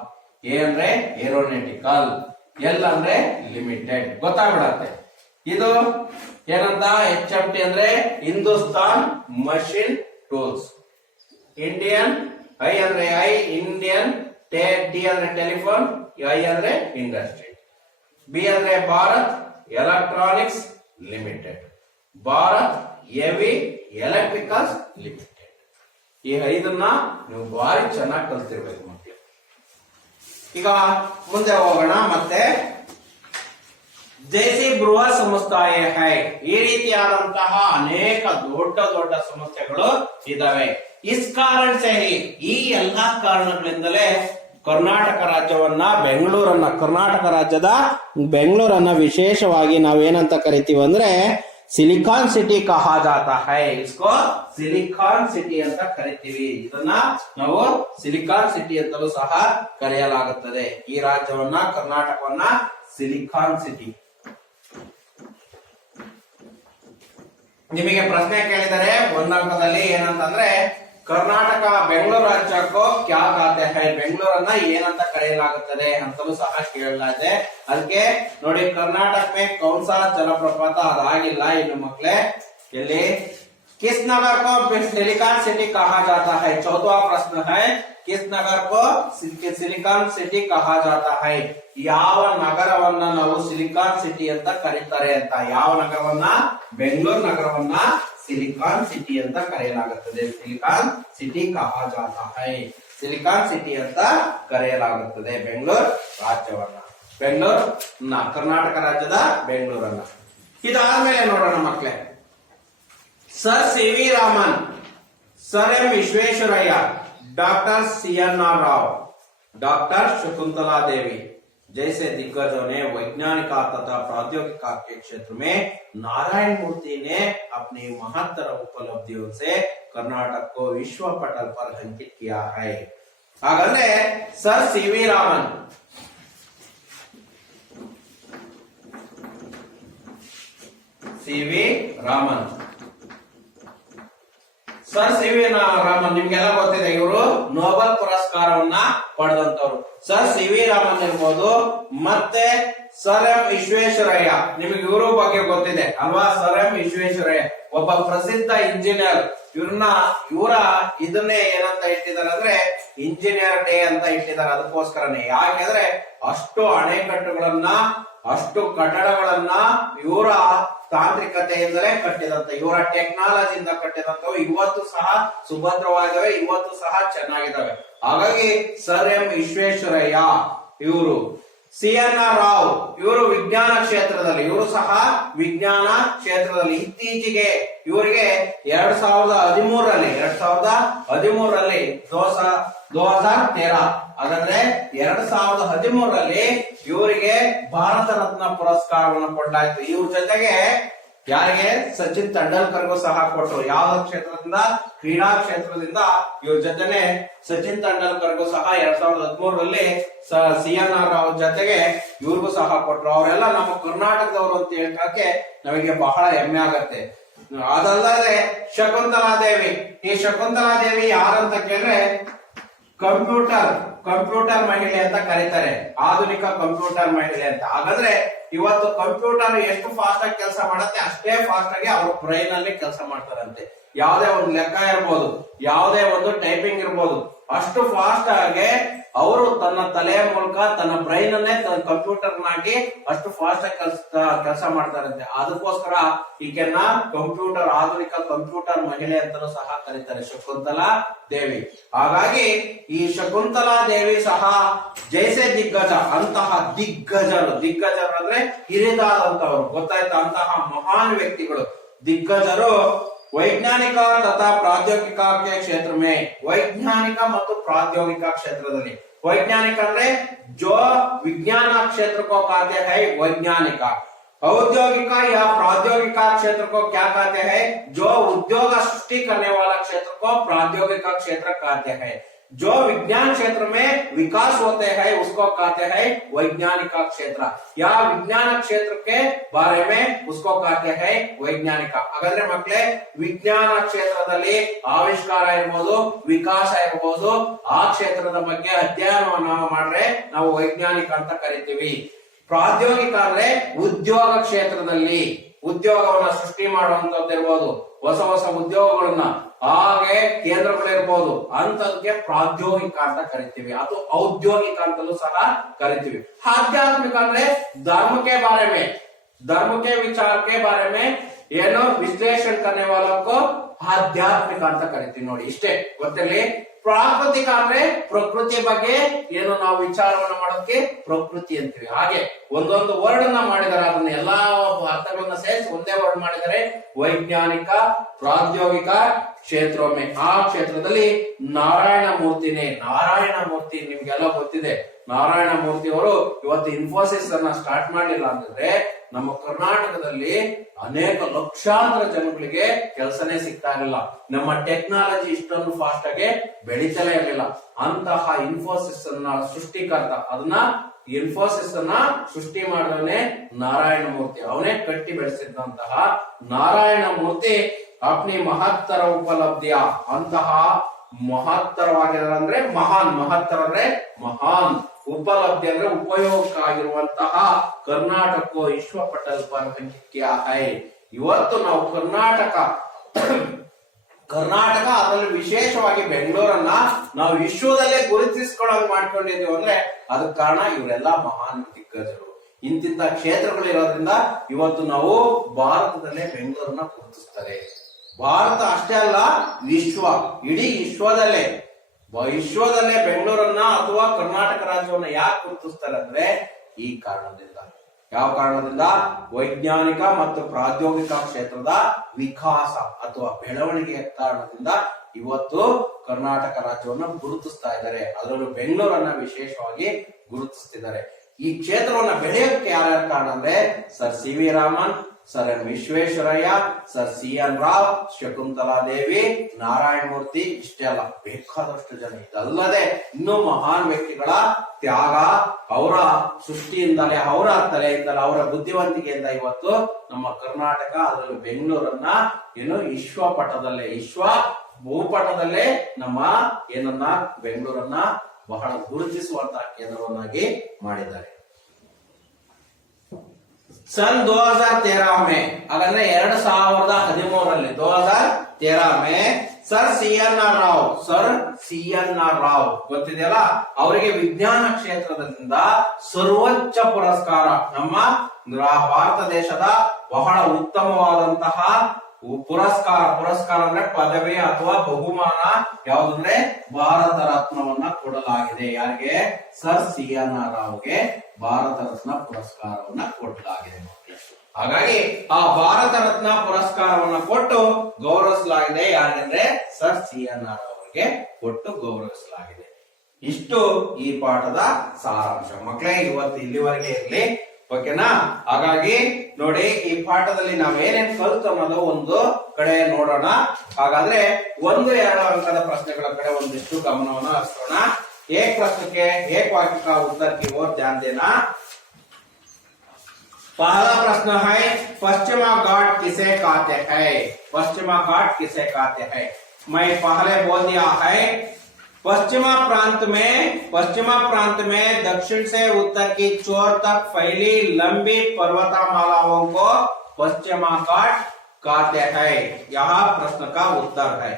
A ಅಂದ್ರೆ ಏರೋನಾಟಿಕಲ್, L ಅಂದ್ರೆ ಲಿಮಿಟೆಡ್, ಗೊತ್ತಾಗ್ಬಿಡತ್ತೆ. ಇದು ಏನಂತ HMT ಅಂದ್ರೆ Hindustan machine tools, Indian, I ಅಂದ್ರೆ ಇಂಡಿಯನ್, T ಅಂದ್ರೆ ಟೆಲಿಫೋನ್, I ಅಂದ್ರೆ ಇಂಡಸ್ಟ್ರಿ, B ಅಂದ್ರೆ Bharat electronics limited, Bharat heavy electricals limited. ಈ 5 ನೀವು ಬಾರಿ ಚೆನ್ನಾಗಿ ಕಲ್ತಿರ್ಬೇಕು ಮಕ್ಕಳು. ಈಗ ಮುಂದೆ ಹೋಗೋಣ. ಮತ್ತೆ ಜೈಸಿ ಬೃಹ ಸಂಸ್ಥಾಯ ಹೈ, ಈ ರೀತಿಯಾದಂತಹ ಅನೇಕ ದೊಡ್ಡ ದೊಡ್ಡ ಸಂಸ್ಥೆಗಳು ಇದಾವೆ. ಇಸ್ ಕಾರಣ ಸೇರಿ, ಈ ಎಲ್ಲಾ ಕಾರಣಗಳಿಂದಲೇ ಕರ್ನಾಟಕ ರಾಜ್ಯವನ್ನ, ಬೆಂಗಳೂರನ್ನ, ಕರ್ನಾಟಕ ರಾಜ್ಯದ ಬೆಂಗಳೂರನ್ನ ವಿಶೇಷವಾಗಿ ನಾವೇನಂತ ಕರಿತೀವಿ ಅಂದ್ರೆ ಸಿಲಿಕಾನ್ ಸಿಟಿ ಕಹಾ ಜಾತಾ ಹೈ. ಇಸ್ಕೋ ಸಿಲಿಕಾನ್ ಸಿಟಿ ಅಂತ ಕರಿತೀವಿ. ಇದನ್ನ ನಾವು ಸಿಲಿಕಾನ್ ಸಿಟಿ ಅಂತಲೂ ಸಹ ಕರೆಯಲಾಗುತ್ತದೆ. ಈ ರಾಜ್ಯವನ್ನ, ಕರ್ನಾಟಕವನ್ನ ಸಿಲಿಕಾನ್ ಸಿಟಿ. ನಿಮಗೆ ಪ್ರಶ್ನೆ ಕೇಳಿದರೆ 1 ಅಂಕದಲ್ಲಿ ಏನಂತಂದ್ರೆ ಕರ್ನಾಟಕ ಬೆಂಗಳೂರು ರಾಜ್ಯಕ್ಕೋ ಕ್ಯಾ ಖಾತೆ ಹೈ, ಬೆಂಗಳೂರನ್ನ ಏನಂತ ಕರೆಯಲಾಗುತ್ತದೆ ಅಂತಲೂ ಸಹ ಕೇಳಲಾಗಿದೆ. ಅದಕ್ಕೆ ನೋಡಿ ಕರ್ನಾಟಕ ಮೇ ಕೌನ್ ಸಾ ಜಲಪ್ರಪಾತ ಅದಾಗಿಲ್ಲ ಇನ್ನು ಮಕ್ಕಳೇ. ಇಲ್ಲಿ किस नगर को सिलिकॉन सिटी कहा जाता है, चौथा प्रश्न है किस नगर को सिलिकॉन सिटी कहा जाता है, ಯಾವ ನಗರವನ್ನ ನಾವು ಸಿಲಿಕಾನ್ ಸಿಟಿ ಅಂತ ಕರೀತಾರೆ ಅಂತ. ಯಾವ ನಗರವನ್ನ? ಬೆಂಗಳೂರು ನಗರವನ್ನ ಸಿಲಿಕಾನ್ ಸಿಟಿ ಅಂತ ಕರೆಯಲಾಗುತ್ತದೆ. ಸಿಲಿಕಾನ್ ಸಿಟಿ ಕಹಾ ಜಾತಾ ಹೈ, ಸಿಲಿಕಾನ್ ಸಿಟಿ ಅಂತ ಕರೆಯಲಾಗುತ್ತದೆ ಬೆಂಗಳೂರು ರಾಜ್ಯವನ್ನ, ಬೆಂಗಳೂರು ಕರ್ನಾಟಕ ರಾಜ್ಯದ ಬೆಂಗಳೂರನ್ನ. ಇದಾದ್ಮೇಲೆ ನೋಡೋಣ ಮಕ್ಕಳೇ, sir C V Raman, sir M Visvesvaraya, doctor CNR Rao, doctor Shakuntala Devi जैसे दिग्गजों ने वैज्ञानिक तथा प्रौद्योगिक के क्षेत्र में नारायण मूर्ति ने अपनी महत्तर उपलब्धियों से कर्नाटक को विश्व पटल पर अंकित किया है. हागाದ್ರೆ sir C V Raman, C V Raman, sir C V Raman ನಿಮ್ಗೆಲ್ಲ ಗೊತ್ತಿದೆ, ಇವರು ನೊಬೆಲ್ ಪುರಸ್ಕಾರವನ್ನ ಪಡೆದಂತವ್ರು. ಸರ್ ಸಿ ವಿ ರಾಮನ್ ಇರ್ಬೋದು, ಮತ್ತೆ ಸರ್ ಎಂ ವಿಶ್ವೇಶ್ವರಯ್ಯ, ನಿಮಗೆ ಇವರು ಬಗ್ಗೆ ಗೊತ್ತಿದೆ ಅಲ್ವಾ? ಸರ್ ಎಂ ವಿಶ್ವೇಶ್ವರಯ್ಯ ಒಬ್ಬ ಪ್ರಸಿದ್ಧ ಇಂಜಿನಿಯರ್. ಇವರ ಇದನ್ನೇ ಏನಂತ ಇಟ್ಟಿದ್ದಾರೆ ಅಂದ್ರೆ ಇಂಜಿನಿಯರ್ ಡೇ ಅಂತ ಇಟ್ಟಿದ್ದಾರೆ. ಅದಕ್ಕೋಸ್ಕರನೇ, ಯಾಕೆಂದ್ರೆ ಅಷ್ಟು ಅಣೆಕಟ್ಟುಗಳನ್ನ, ಅಷ್ಟು ಕಟ್ಟಡಗಳನ್ನ ಇವರ ತಾಂತ್ರಿಕತೆಯಿಂದಲೇ ಕಟ್ಟಿದಂತ, ಇವರ ಟೆಕ್ನಾಲಜಿಯಿಂದ ಕಟ್ಟಿದಂತವು ಇವತ್ತು ಸಹ ಸುಭದ್ರವಾಗಿವೆ, ಇವತ್ತು ಸಹ ಚೆನ್ನಾಗಿದ್ದಾವೆ. ಹಾಗಾಗಿ ಸರ್ ಎಂ ವಿಶ್ವೇಶ್ವರಯ್ಯ ಇವರು. CNR ರಾವ್ ಇವರು ವಿಜ್ಞಾನ ಕ್ಷೇತ್ರದಲ್ಲಿ, ಇವರು ಸಹ ವಿಜ್ಞಾನ ಕ್ಷೇತ್ರದಲ್ಲಿ ಇತ್ತೀಚೆಗೆ ಇವರಿಗೆ 2013ರಲ್ಲಿ 2013 ಹಾಗಾದ್ರೆ 2013ರಲ್ಲಿ ಇವರಿಗೆ ಭಾರತ ರತ್ನ ಪುರಸ್ಕಾರವನ್ನು ಕೊಡಲಾಯಿತು. ಇವ್ರ ಜೊತೆಗೆ ಯಾರಿಗೆ? ಸಚಿನ್ ತೆಂಡೂಲ್ಕರ್ಗೂ ಸಹ ಕೊಟ್ಟರು. ಯಾವ ಕ್ಷೇತ್ರದಿಂದ? ಕ್ರೀಡಾ ಕ್ಷೇತ್ರದಿಂದ. ಇವ್ರ ಜೊತೆನೆ ಸಚಿನ್ ತೆಂಡೂಲ್ಕರ್ಗೂ ಸಹ 2013ರಲ್ಲಿ CNR ರಾವ್ ಜೊತೆಗೆ ಇವ್ರಿಗೂ ಸಹ ಕೊಟ್ಟರು. ಅವರೆಲ್ಲ ನಮ್ಮ ಕರ್ನಾಟಕದವರು ಅಂತ ಹೇಳಕ್ಕೆ ನಮಗೆ ಬಹಳ ಹೆಮ್ಮೆ ಆಗತ್ತೆ. ಅದಲ್ಲದೆ ಶಕುಂತಲಾ ದೇವಿ, ಈ ಶಕುಂತಲಾ ದೇವಿ ಯಾರಂತ ಕೇಳಿದ್ರೆ ಕಂಪ್ಯೂಟರ್ ಮಹಿಳೆ ಅಂತ ಕರೀತಾರೆ, ಆಧುನಿಕ ಕಂಪ್ಯೂಟರ್ ಮಹಿಳೆ ಅಂತ. ಹಾಗಾದ್ರೆ ಇವತ್ತು ಕಂಪ್ಯೂಟರ್ ಎಷ್ಟು ಫಾಸ್ಟ್ ಆಗಿ ಕೆಲಸ ಮಾಡುತ್ತೆ ಅಷ್ಟೇ ಫಾಸ್ಟ್ ಆಗಿ ಅವ್ರ ಬ್ರೈನ್ ಅಲ್ಲಿ ಕೆಲಸ ಮಾಡ್ತಾರಂತೆ. ಯಾವುದೇ ಒಂದು ಲೆಕ್ಕ ಇರ್ಬೋದು, ಯಾವುದೇ ಒಂದು ಟೈಪಿಂಗ್ ಇರ್ಬೋದು, ಅಷ್ಟು ಫಾಸ್ಟ್ ಆಗಿ ಅವರು ತನ್ನ ತಲೆಯ ಮೂಲಕ ತನ್ನ ಬ್ರೈನ್ ಅನ್ನೇ ಕಂಪ್ಯೂಟರ್ ನಾಗಿ ಅಷ್ಟು ಫಾಸ್ಟ್ ಆಗಿ ಕೆಲಸ ಮಾಡ್ತಾರಂತೆ. ಅದಕ್ಕೋಸ್ಕರ ಈಕೆನ್ನ ಆಧುನಿಕ ಕಂಪ್ಯೂಟರ್ ಮಹಿಳೆ ಅಂತಲೂ ಸಹ ಕರೀತಾರೆ, ಶಕುಂತಲಾ ದೇವಿ. ಹಾಗಾಗಿ ಈ ಶಕುಂತಲಾ ದೇವಿ ಸಹ ಜೈಸೆ ದಿಗ್ಗಜ, ಅಂತಹ ದಿಗ್ಗಜರು ಅಂದ್ರೆ ಹಿರಿದಾದಂತವರು, ಗೊತ್ತಾಯ್ತಾ? ಅಂತಹ ಮಹಾನ್ ವ್ಯಕ್ತಿಗಳು, ದಿಗ್ಗಜರು ವೈಜ್ಞಾನಿಕ ತಥಾ ಪ್ರಾದ್ಯೋಗಿಕ ಕ್ಷೇತ್ರ ಮೇ, ವೈಜ್ಞಾನಿಕ ಮತ್ತು ಪ್ರಾದ್ಯೋಗಿಕ ಕ್ಷೇತ್ರದಲ್ಲಿ. ವೈಜ್ಞಾನಿಕ ಅಂದ್ರೆ ಜೋ ವಿಜ್ಞಾನ ಕ್ಷೇತ್ರ ಕೋ कहते हैं वैज्ञानिक, औद्योगिक या प्राद्योगिक क्षेत्र को क्या कहते हैं? जो उद्योग सृष्टि करने वाला क्षेत्र को प्राद्योगिक क्षेत्र कहते हैं. जो विज्ञान क्षेत्र में विकास होते हैं उसको कहते हैं वैज्ञानिक क्षेत्र, या विज्ञान क्षेत्र के बारे में उसको कहते हैं वैज्ञानिक. ಹಾಗಾದ್ರೆ ಮಕ್ಕಳೇ, ವಿಜ್ಞಾನ ಕ್ಷೇತ್ರದಲ್ಲಿ ಆವಿಷ್ಕಾರ ಇರಬಹುದು, ವಿಕಾಸ ಇರಬಹುದು, ಆ ಕ್ಷೇತ್ರದ ಬಗ್ಗೆ ಅಧ್ಯಯನವನ್ನು ನಾವು ಮಾಡ್ರೆ ನಾವು ವೈಜ್ಞಾನಿಕ ಅಂತ ಕರಿತೀವಿ. ಪ್ರಾದ್ಯೋಗಿಕ ಅಂದ್ರೆ ಉದ್ಯೋಗ ಕ್ಷೇತ್ರದಲ್ಲಿ ಉದ್ಯೋಗವನ್ನ ಸೃಷ್ಟಿ ಮಾಡುವಂತದ್ದಿರ್ಬೋದು, ಹೊಸ ಹೊಸ ಉದ್ಯೋಗಗಳನ್ನ, ಹಾಗೆ ಕೇಂದ್ರಗಳಿರ್ಬೋದು, ಅಂತದಕ್ಕೆ ಪ್ರಾದ್ಯೋಗಿಕ ಅಂತ ಕರಿತೀವಿ. ಅದು ಔದ್ಯೋಗಿಕ ಅಂತಲೂ ಸಹ ಕರಿತೀವಿ. ಆಧ್ಯಾತ್ಮಿಕ ಅಂದ್ರೆ धर्म के बारे में, धर्म के विचार के बारे में ಏನೋ ವಿಶ್ಲೇಷಣೆ करने वालों को ಆಧ್ಯಾತ್ಮಿಕ ಅಂತ ಕರಿತೀವಿ. ನೋಡಿ ಇಷ್ಟೇ ಗೊತ್ತಿರಲಿ. ಪ್ರಾಕೃತಿಕ ಅಂದ್ರೆ ಪ್ರಕೃತಿ ಬಗ್ಗೆ ಏನು ನಾವು ವಿಚಾರವನ್ನ ಮಾಡೋದಕ್ಕೆ ಪ್ರಕೃತಿ ಅಂತೀವಿ. ಹಾಗೆ ಒಂದೊಂದು ವರ್ಡ್ ಅನ್ನ ಮಾಡಿದರೆ ಅದನ್ನ ಎಲ್ಲಾ ಅರ್ಥಗಳನ್ನ ಸೇರಿಸಿ ಒಂದೇ ವರ್ಡ್ ಮಾಡಿದರೆ ವೈಜ್ಞಾನಿಕ ಪ್ರಾದ್ಯೋಗಿಕ ಕ್ಷೇತ್ರೊಮ್ಮೆ. ಆ ಕ್ಷೇತ್ರದಲ್ಲಿ ನಾರಾಯಣ ಮೂರ್ತಿನೇ, ನಾರಾಯಣ ಮೂರ್ತಿ ನಿಮ್ಗೆಲ್ಲ ಗೊತ್ತಿದೆ. ನಾರಾಯಣ ಮೂರ್ತಿ ಅವರು ಇವತ್ತು ಇನ್ಫೋಸಿಸ್ ಅನ್ನ ಸ್ಟಾರ್ಟ್ ಮಾಡಲಿಲ್ಲ ಅಂತಂದ್ರೆ ನಮ್ಮ ಕರ್ನಾಟಕದಲ್ಲಿ ಅನೇಕ ಲಕ್ಷಾಂತರ ಜನಗಳಿಗೆ ಕೆಲಸನೇ ಸಿಗ್ತಾ ಇರಲಿಲ್ಲ. ನಮ್ಮ ಟೆಕ್ನಾಲಜಿ ಇಷ್ಟೊಂದು ಫಾಸ್ಟ್ ಆಗಿ ಬೆಳೀತಲೇ ಇರಲಿಲ್ಲ. ಅಂತಹ ಇನ್ಫೋಸಿಸ್ ಅನ್ನ ಸೃಷ್ಟಿಕರ್ತ, ಅದನ್ನ ಇನ್ಫೋಸಿಸ್ ಅನ್ನ ಸೃಷ್ಟಿ ಮಾಡಿದವನೇ ನಾರಾಯಣ ಮೂರ್ತಿ. ಅವನೇ ಕಟ್ಟಿ ಬೆಳೆಸಿದಂತಹ ನಾರಾಯಣ ಮೂರ್ತಿ ಅಪ್ನಿ ಮಹತ್ತರ ಉಪಲಬ್ಧಿಯ, ಅಂತಹ ಮಹತ್ತರವಾಗಿರೋ ಅಂದ್ರೆ ಮಹಾನ್, ಮಹತ್ತರ ಅಂದ್ರೆ ಮಹಾನ್, ಉಪಲಬ್ಧಿ ಅಂದ್ರೆ ಉಪಯೋಗಕ್ಕಾಗಿರುವಂತಹ ಕರ್ನಾಟಕ ವಿಶ್ವ ಪಟಲ್ ಪರ್ ಕ್ಯಾ ಹೈ. ಇವತ್ತು ನಾವು ಕರ್ನಾಟಕ ಅದರಲ್ಲಿ ವಿಶೇಷವಾಗಿ ಬೆಂಗಳೂರನ್ನ ನಾವು ವಿಶ್ವದಲ್ಲೇ ಗುರುತಿಸ್ಕೊಳ್ಳೋದು ಮಾಡ್ಕೊಂಡಿದೀವಿ ಅಂದ್ರೆ ಅದಕ್ಕೆ ಕಾರಣ ಇವರೆಲ್ಲ ಮಹಾನ್ ದಿಗ್ಗಜರು. ಇಂತಿಂತ ಕ್ಷೇತ್ರಗಳು ಇರೋದ್ರಿಂದ ಇವತ್ತು ನಾವು ಭಾರತದಲ್ಲೇ ಬೆಂಗಳೂರನ್ನ ಗುರುತಿಸ್ತಾರೆ. ಭಾರತ ಅಷ್ಟೇ ಅಲ್ಲ, ಇಡೀ ವಿಶ್ವದಲ್ಲೇ ಬೆಂಗಳೂರನ್ನ ಅಥವಾ ಕರ್ನಾಟಕ ರಾಜ್ಯವನ್ನ ಯಾಕೆ ಗುರುತಿಸ್ತಾರೆ ಅಂದ್ರೆ ಈ ಕಾರಣದಿಂದ. ಯಾವ ಕಾರಣದಿಂದ? ವೈಜ್ಞಾನಿಕ ಮತ್ತು ಪ್ರಾಯೋಗಿಕ ಕ್ಷೇತ್ರದ ವಿಕಾಸ ಅಥವಾ ಬೆಳವಣಿಗೆಯ ಕಾರಣದಿಂದ ಇವತ್ತು ಕರ್ನಾಟಕ ರಾಜ್ಯವನ್ನು ಗುರುತಿಸ್ತಾ ಇದ್ದಾರೆ. ಅದರಲ್ಲೂ ಬೆಂಗಳೂರನ್ನ ವಿಶೇಷವಾಗಿ ಗುರುತಿಸ್ತಿದ್ದಾರೆ. ಈ ಕ್ಷೇತ್ರವನ್ನ ಬೆಳೆಯೋಕೆ ಯಾರ್ಯಾರು ಕಾರಣ ಅಂದ್ರೆ sir C V Raman, sir M Visvesvaraya, sir C N Rao, Shakuntala Devi, Narayana Murthy, ಇಷ್ಟೇ ಅಲ್ಲ ಬೇಕಾದಷ್ಟು ಜನ. ಇದಲ್ಲದೆ ಇನ್ನೂ ಮಹಾನ್ ವ್ಯಕ್ತಿಗಳ ತ್ಯಾಗ, ಅವರ ಸೃಷ್ಟಿಯಿಂದಲೇ, ಅವರ ತಲೆಯಿಂದಲೇ, ಅವರ ಬುದ್ಧಿವಂತಿಕೆಯಿಂದ ಇವತ್ತು ನಮ್ಮ ಕರ್ನಾಟಕ ಅದರಲ್ಲಿ ಬೆಂಗಳೂರನ್ನ ವಿಶ್ವ ಭೂಪಟದಲ್ಲೇ ನಮ್ಮ ಬೆಂಗಳೂರನ್ನ ಬಹಳ ಗುರುತಿಸುವಂತಹ ಕೇಂದ್ರವನ್ನಾಗಿ ಮಾಡಿದ್ದಾರೆ. सन 2013 में ಹಾಗಾದ್ರೆ 2013ರಲ್ಲಿ 2013 में sir C N R Rao ಗೊತ್ತಿದೆಯಲ್ಲ, ಅವರಿಗೆ ವಿಜ್ಞಾನ ಕ್ಷೇತ್ರದಿಂದ ಸರ್ವೋಚ್ಚ ಪುರಸ್ಕಾರ, ನಮ್ಮ ಭಾರತ ದೇಶದ ಬಹಳ ಉತ್ತಮವಾದಂತಹ ಪುರಸ್ಕಾರ ಅಂದ್ರೆ ಪದವಿ ಅಥವಾ ಬಹುಮಾನ ಯಾವುದಂದ್ರೆ ಭಾರತ ರತ್ನವನ್ನ ಕೊಡಲಾಗಿದೆ. ಯಾರಿಗೆ? ಸರ್ ಸಿ ಎನ್ ಆರ್ ರಾವ್ಗೆ ಭಾರತ ರತ್ನ ಪುರಸ್ಕಾರವನ್ನ ಕೊಡಲಾಗಿದೆ. ಹಾಗಾಗಿ ಆ ಭಾರತ ರತ್ನ ಪುರಸ್ಕಾರವನ್ನ ಕೊಟ್ಟು ಗೌರವಿಸಲಾಗಿದೆ. ಯಾರಿಗಂದ್ರೆ ಸರ್ ಸಿ ಎನ್ ಆರ್ ಅವರಿಗೆ ಕೊಟ್ಟು ಗೌರವಿಸಲಾಗಿದೆ. ಇಷ್ಟು ಈ ಪಾಠದ ಸಾರಾಂಶ. ಮಕ್ಕಳೇ, ಇವತ್ತು ಇಲ್ಲಿವರೆಗೆ ಇರ್ಲಿ, ಓಕೆನಾ? ಹಾಗಾಗಿ ನೋಡಿ, ಈ ಪಾಠದಲ್ಲಿ ನಾವೇನೇನ್ ಕಲಿತು ಅನ್ನೋದು ಒಂದು ಕಡೆ ನೋಡೋಣ. ಹಾಗಾದ್ರೆ 1-2 ಅಂಕದ ಪ್ರಶ್ನೆಗಳ ಕಡೆ ಒಂದಿಷ್ಟು ಗಮನವನ್ನು ಹರಿಸೋಣ. एक प्रश्न के एक वाक्य का उत्तर की ओर ध्यान देना. पहला प्रश्न है, पश्चिमा घाट किसे कहते हैं? पश्चिमा घाट किसे कहते हैं? मैं पहले बोल दिया है, पश्चिमा प्रांत में दक्षिण से उत्तर की छोर तक फैली लंबी पर्वतमालाओं को पश्चिमा घाट कहते हैं. यह प्रश्न का उत्तर है.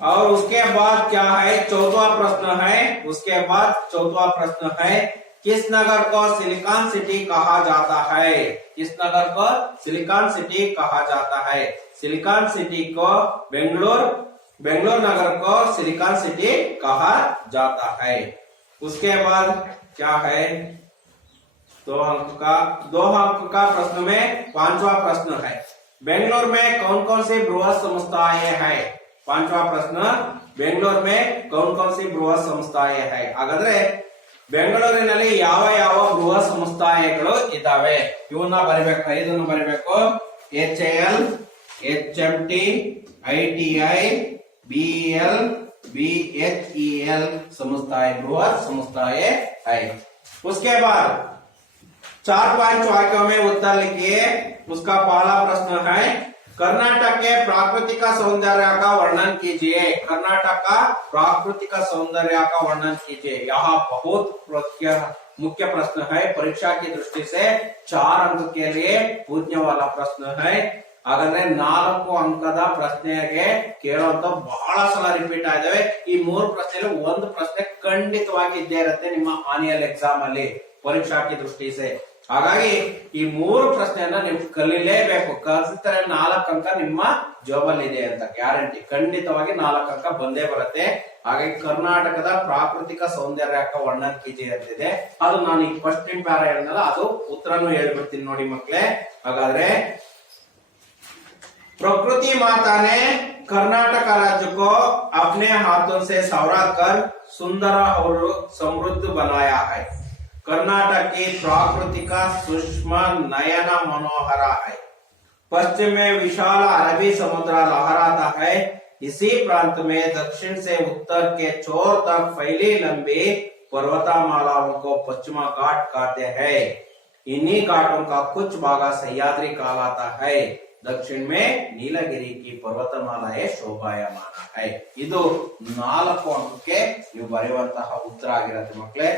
और उसके बाद क्या है? चौथा प्रश्न है, किस नगर को सिलिकॉन सिटी कहा जाता है? किस नगर को सिलिकॉन सिटी कहा जाता है? सिलिकॉन सिटी को बेंगलोर नगर को सिलिकॉन सिटी कहा जाता है. उसके बाद क्या है? 2 अंक का प्रश्न में 5वां प्रश्न है, बेंगलोर में कौन कौन सी बृहत संस्थाएं हैं? 5वां प्रश्न, बेंगलोर में कौन कौन सी बृहत संस्थाएं है? ಹಾಗಾದ್ರೆ ಬೆಂಗಳೂರಿನಲ್ಲಿ ಯಾವ ಯಾವ ಬೃಹತ್ ಸಂಸ್ಥಾಯಗಳು ಇದಾವೆ ಇವನ್ನ ಬರಿಬೇಕು. 5 ಬರಿಬೇಕು. HAL, HMT, ITI, BEL, BHEL संस्थाएं, बृहत संस्थाएं है. उसके बाद 4-5 वाक्यों में उत्तर लिखिए. उसका पहला प्रश्न है, कर्नाटक के प्राकृतिक सौंदर्य का वर्णन कीजिए. कर्नाटक का प्राकृतिक सौंदर्य का वर्णन कीजिए. यह बहुत मुख्य प्रश्न है. परीक्षा की दृष्टि से 4 अंक के लिए पूछने वाला प्रश्न है. ಹಾಗಾದ್ರೆ 4 ಅಂಕದ ಪ್ರಶ್ನೆಗೆ ಕೇಳುವಂತ ಬಹಳ ಸಲ ರಿಪೀಟ್ ಆಗಿವೆ. ಈ 3 ಪ್ರಶ್ನೆಯಲ್ಲಿ ಒಂದು ಪ್ರಶ್ನೆ ಖಂಡಿತವಾಗಿ ಇದ್ದೇ ಇರುತ್ತೆ ನಿಮ್ಮ ಆನ್ಯುವಲ್ ಎಕ್ಸಾಮ್ ಅಲ್ಲಿ ಪರೀಕ್ಷಾ ಕಿ ದೃಷ್ಟಿ ಸೆ. ಹಾಗಾಗಿ ಈ 3 ಪ್ರಶ್ನೆಯನ್ನ ನೀವು ಕಲಿಲೇಬೇಕು. ಕಲಿಸಿದ್ರೆ 4 ಅಂಕ ನಿಮ್ಮ ಜಾಬಲ್ಲಿ ಇದೆ ಅಂತ ಗ್ಯಾರಂಟಿ. ಖಂಡಿತವಾಗಿ 4 ಅಂಕ ಬಂದೇ ಬರುತ್ತೆ. ಹಾಗಾಗಿ ಕರ್ನಾಟಕದ ಪ್ರಾಕೃತಿಕ ಸೌಂದರ್ಯಕ ವರ್ಣನ್ ಕೀಜಿ ಅಂತಿದೆ. ಅದು ನಾನು ಈ ಫಸ್ಟ್ ಪ್ಯಾರ ಹೇಳಿದ್ನಲ್ಲ, ಅದು ಉತ್ತರನು ಹೇಳ್ಬಿಡ್ತೀನಿ ನೋಡಿ ಮಕ್ಕಳೇ. ಹಾಗಾದ್ರೆ प्रकृति माता ने कर्नाटक राज्य को अपने हाथों से संवार कर सुंदर और समृद्ध बनाया है. कर्नाटक की प्राकृतिक सूक्ष्म नयन मनोहर है. पश्चिम में विशाल अरबी समुद्र लहराता है. इसी प्रांत में दक्षिण से उत्तर के छोर तक फैली लंबी पर्वतमालाओं को पश्चिमा घाट कहते हैं. इन्हीं घाटों का कुछ भाग सह्याद्री कहलाता है. दक्षिण में नीलगिरी की पर्वतमाला है ಶೋಭಾಯಮಾನ है। ಇದು 4 ಅಂಕಕ್ಕೆ ನೀವು ಬರೆಯುವಂತಹ ಉತ್ತರ ಆಗಿರುತ್ತೆ ಮಕ್ಕಳೇ।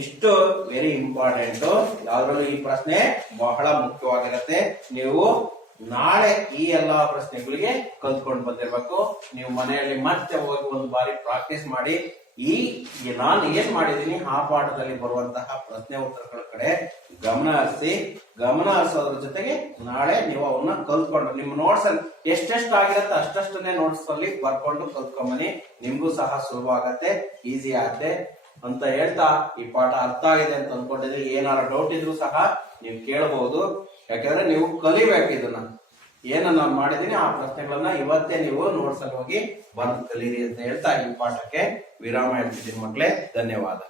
ಇಷ್ಟು ವೆರಿ ಇಂಪಾರ್ಟೆಂಟ್, ಯಾವ್ದ್ರಲ್ಲೂ ಈ ಪ್ರಶ್ನೆ ಬಹಳ ಮುಖ್ಯವಾಗಿರುತ್ತೆ। ನೀವು ನಾಳೆ ಈ ಎಲ್ಲಾ ಪ್ರಶ್ನೆಗಳಿಗೆ ಕಲ್ತ್ಕೊಂಡು ಬಂದಿರ್ಬೇಕು। ನೀವು ಮನೆಯಲ್ಲಿ ಮತ್ತೆ ಹೋಗಿ ಒಂದು ಬಾರಿ ಪ್ರಾಕ್ಟೀಸ್ ಮಾಡಿ, ನಾನು ಏನ್ ಮಾಡಿದೀನಿ ಆ ಪಾಠದಲ್ಲಿ ಬರುವಂತಹ ಪ್ರಶ್ನೆ ಉತ್ತರಗಳ ಕಡೆ ಗಮನ ಹರಿಸೋದ್ರ ಜೊತೆಗೆ ನಾಳೆ ನೀವು ಅವನ್ನ ಕಲ್ತ್ಕೊಂಡು ನಿಮ್ಮ ನೋಟ್ಸ್ ಅಲ್ಲಿ ಎಷ್ಟೆಷ್ಟು ಆಗಿರುತ್ತೆ ಅಷ್ಟಷ್ಟನ್ನೇ ನೋಟ್ಸ್ ಅಲ್ಲಿ ಬರ್ಕೊಂಡು ಕಲ್ತ್ಕೊಂಬನಿ, ನಿಮ್ಗೂ ಸಹ ಸುಲಭ ಆಗತ್ತೆ, ಈಸಿ ಆಗತ್ತೆ ಅಂತ ಹೇಳ್ತಾ ಈ ಪಾಠ ಅರ್ಥ ಆಗಿದೆ ಅಂತ ಅನ್ಕೊಂಡಿದ್ರೆ ಏನಾರ ಡೌಟ್ ಇದ್ರು ಸಹ ನೀವು ಕೇಳಬಹುದು। ಯಾಕಂದ್ರೆ ನೀವು ಕಲಿಬೇಕು ಇದನ್ನ, ಏನು ನಾನು ಮಾಡಿದೀನಿ ಆ ಪ್ರಶ್ನೆಗಳನ್ನ ಇವತ್ತೇ ನೀವು ನೋಟ್ಸ್ ಅಲ್ಲಿ ಹೋಗಿ ಬಂದು ಕಲೀರಿ ಅಂತ ಹೇಳ್ತಾ ಈ ಪಾಠಕ್ಕೆ ವಿರಾಮ ಹೇಳ್ತಿದ್ದೀನಿ ಮಕ್ಕಳೇ। ಧನ್ಯವಾದ।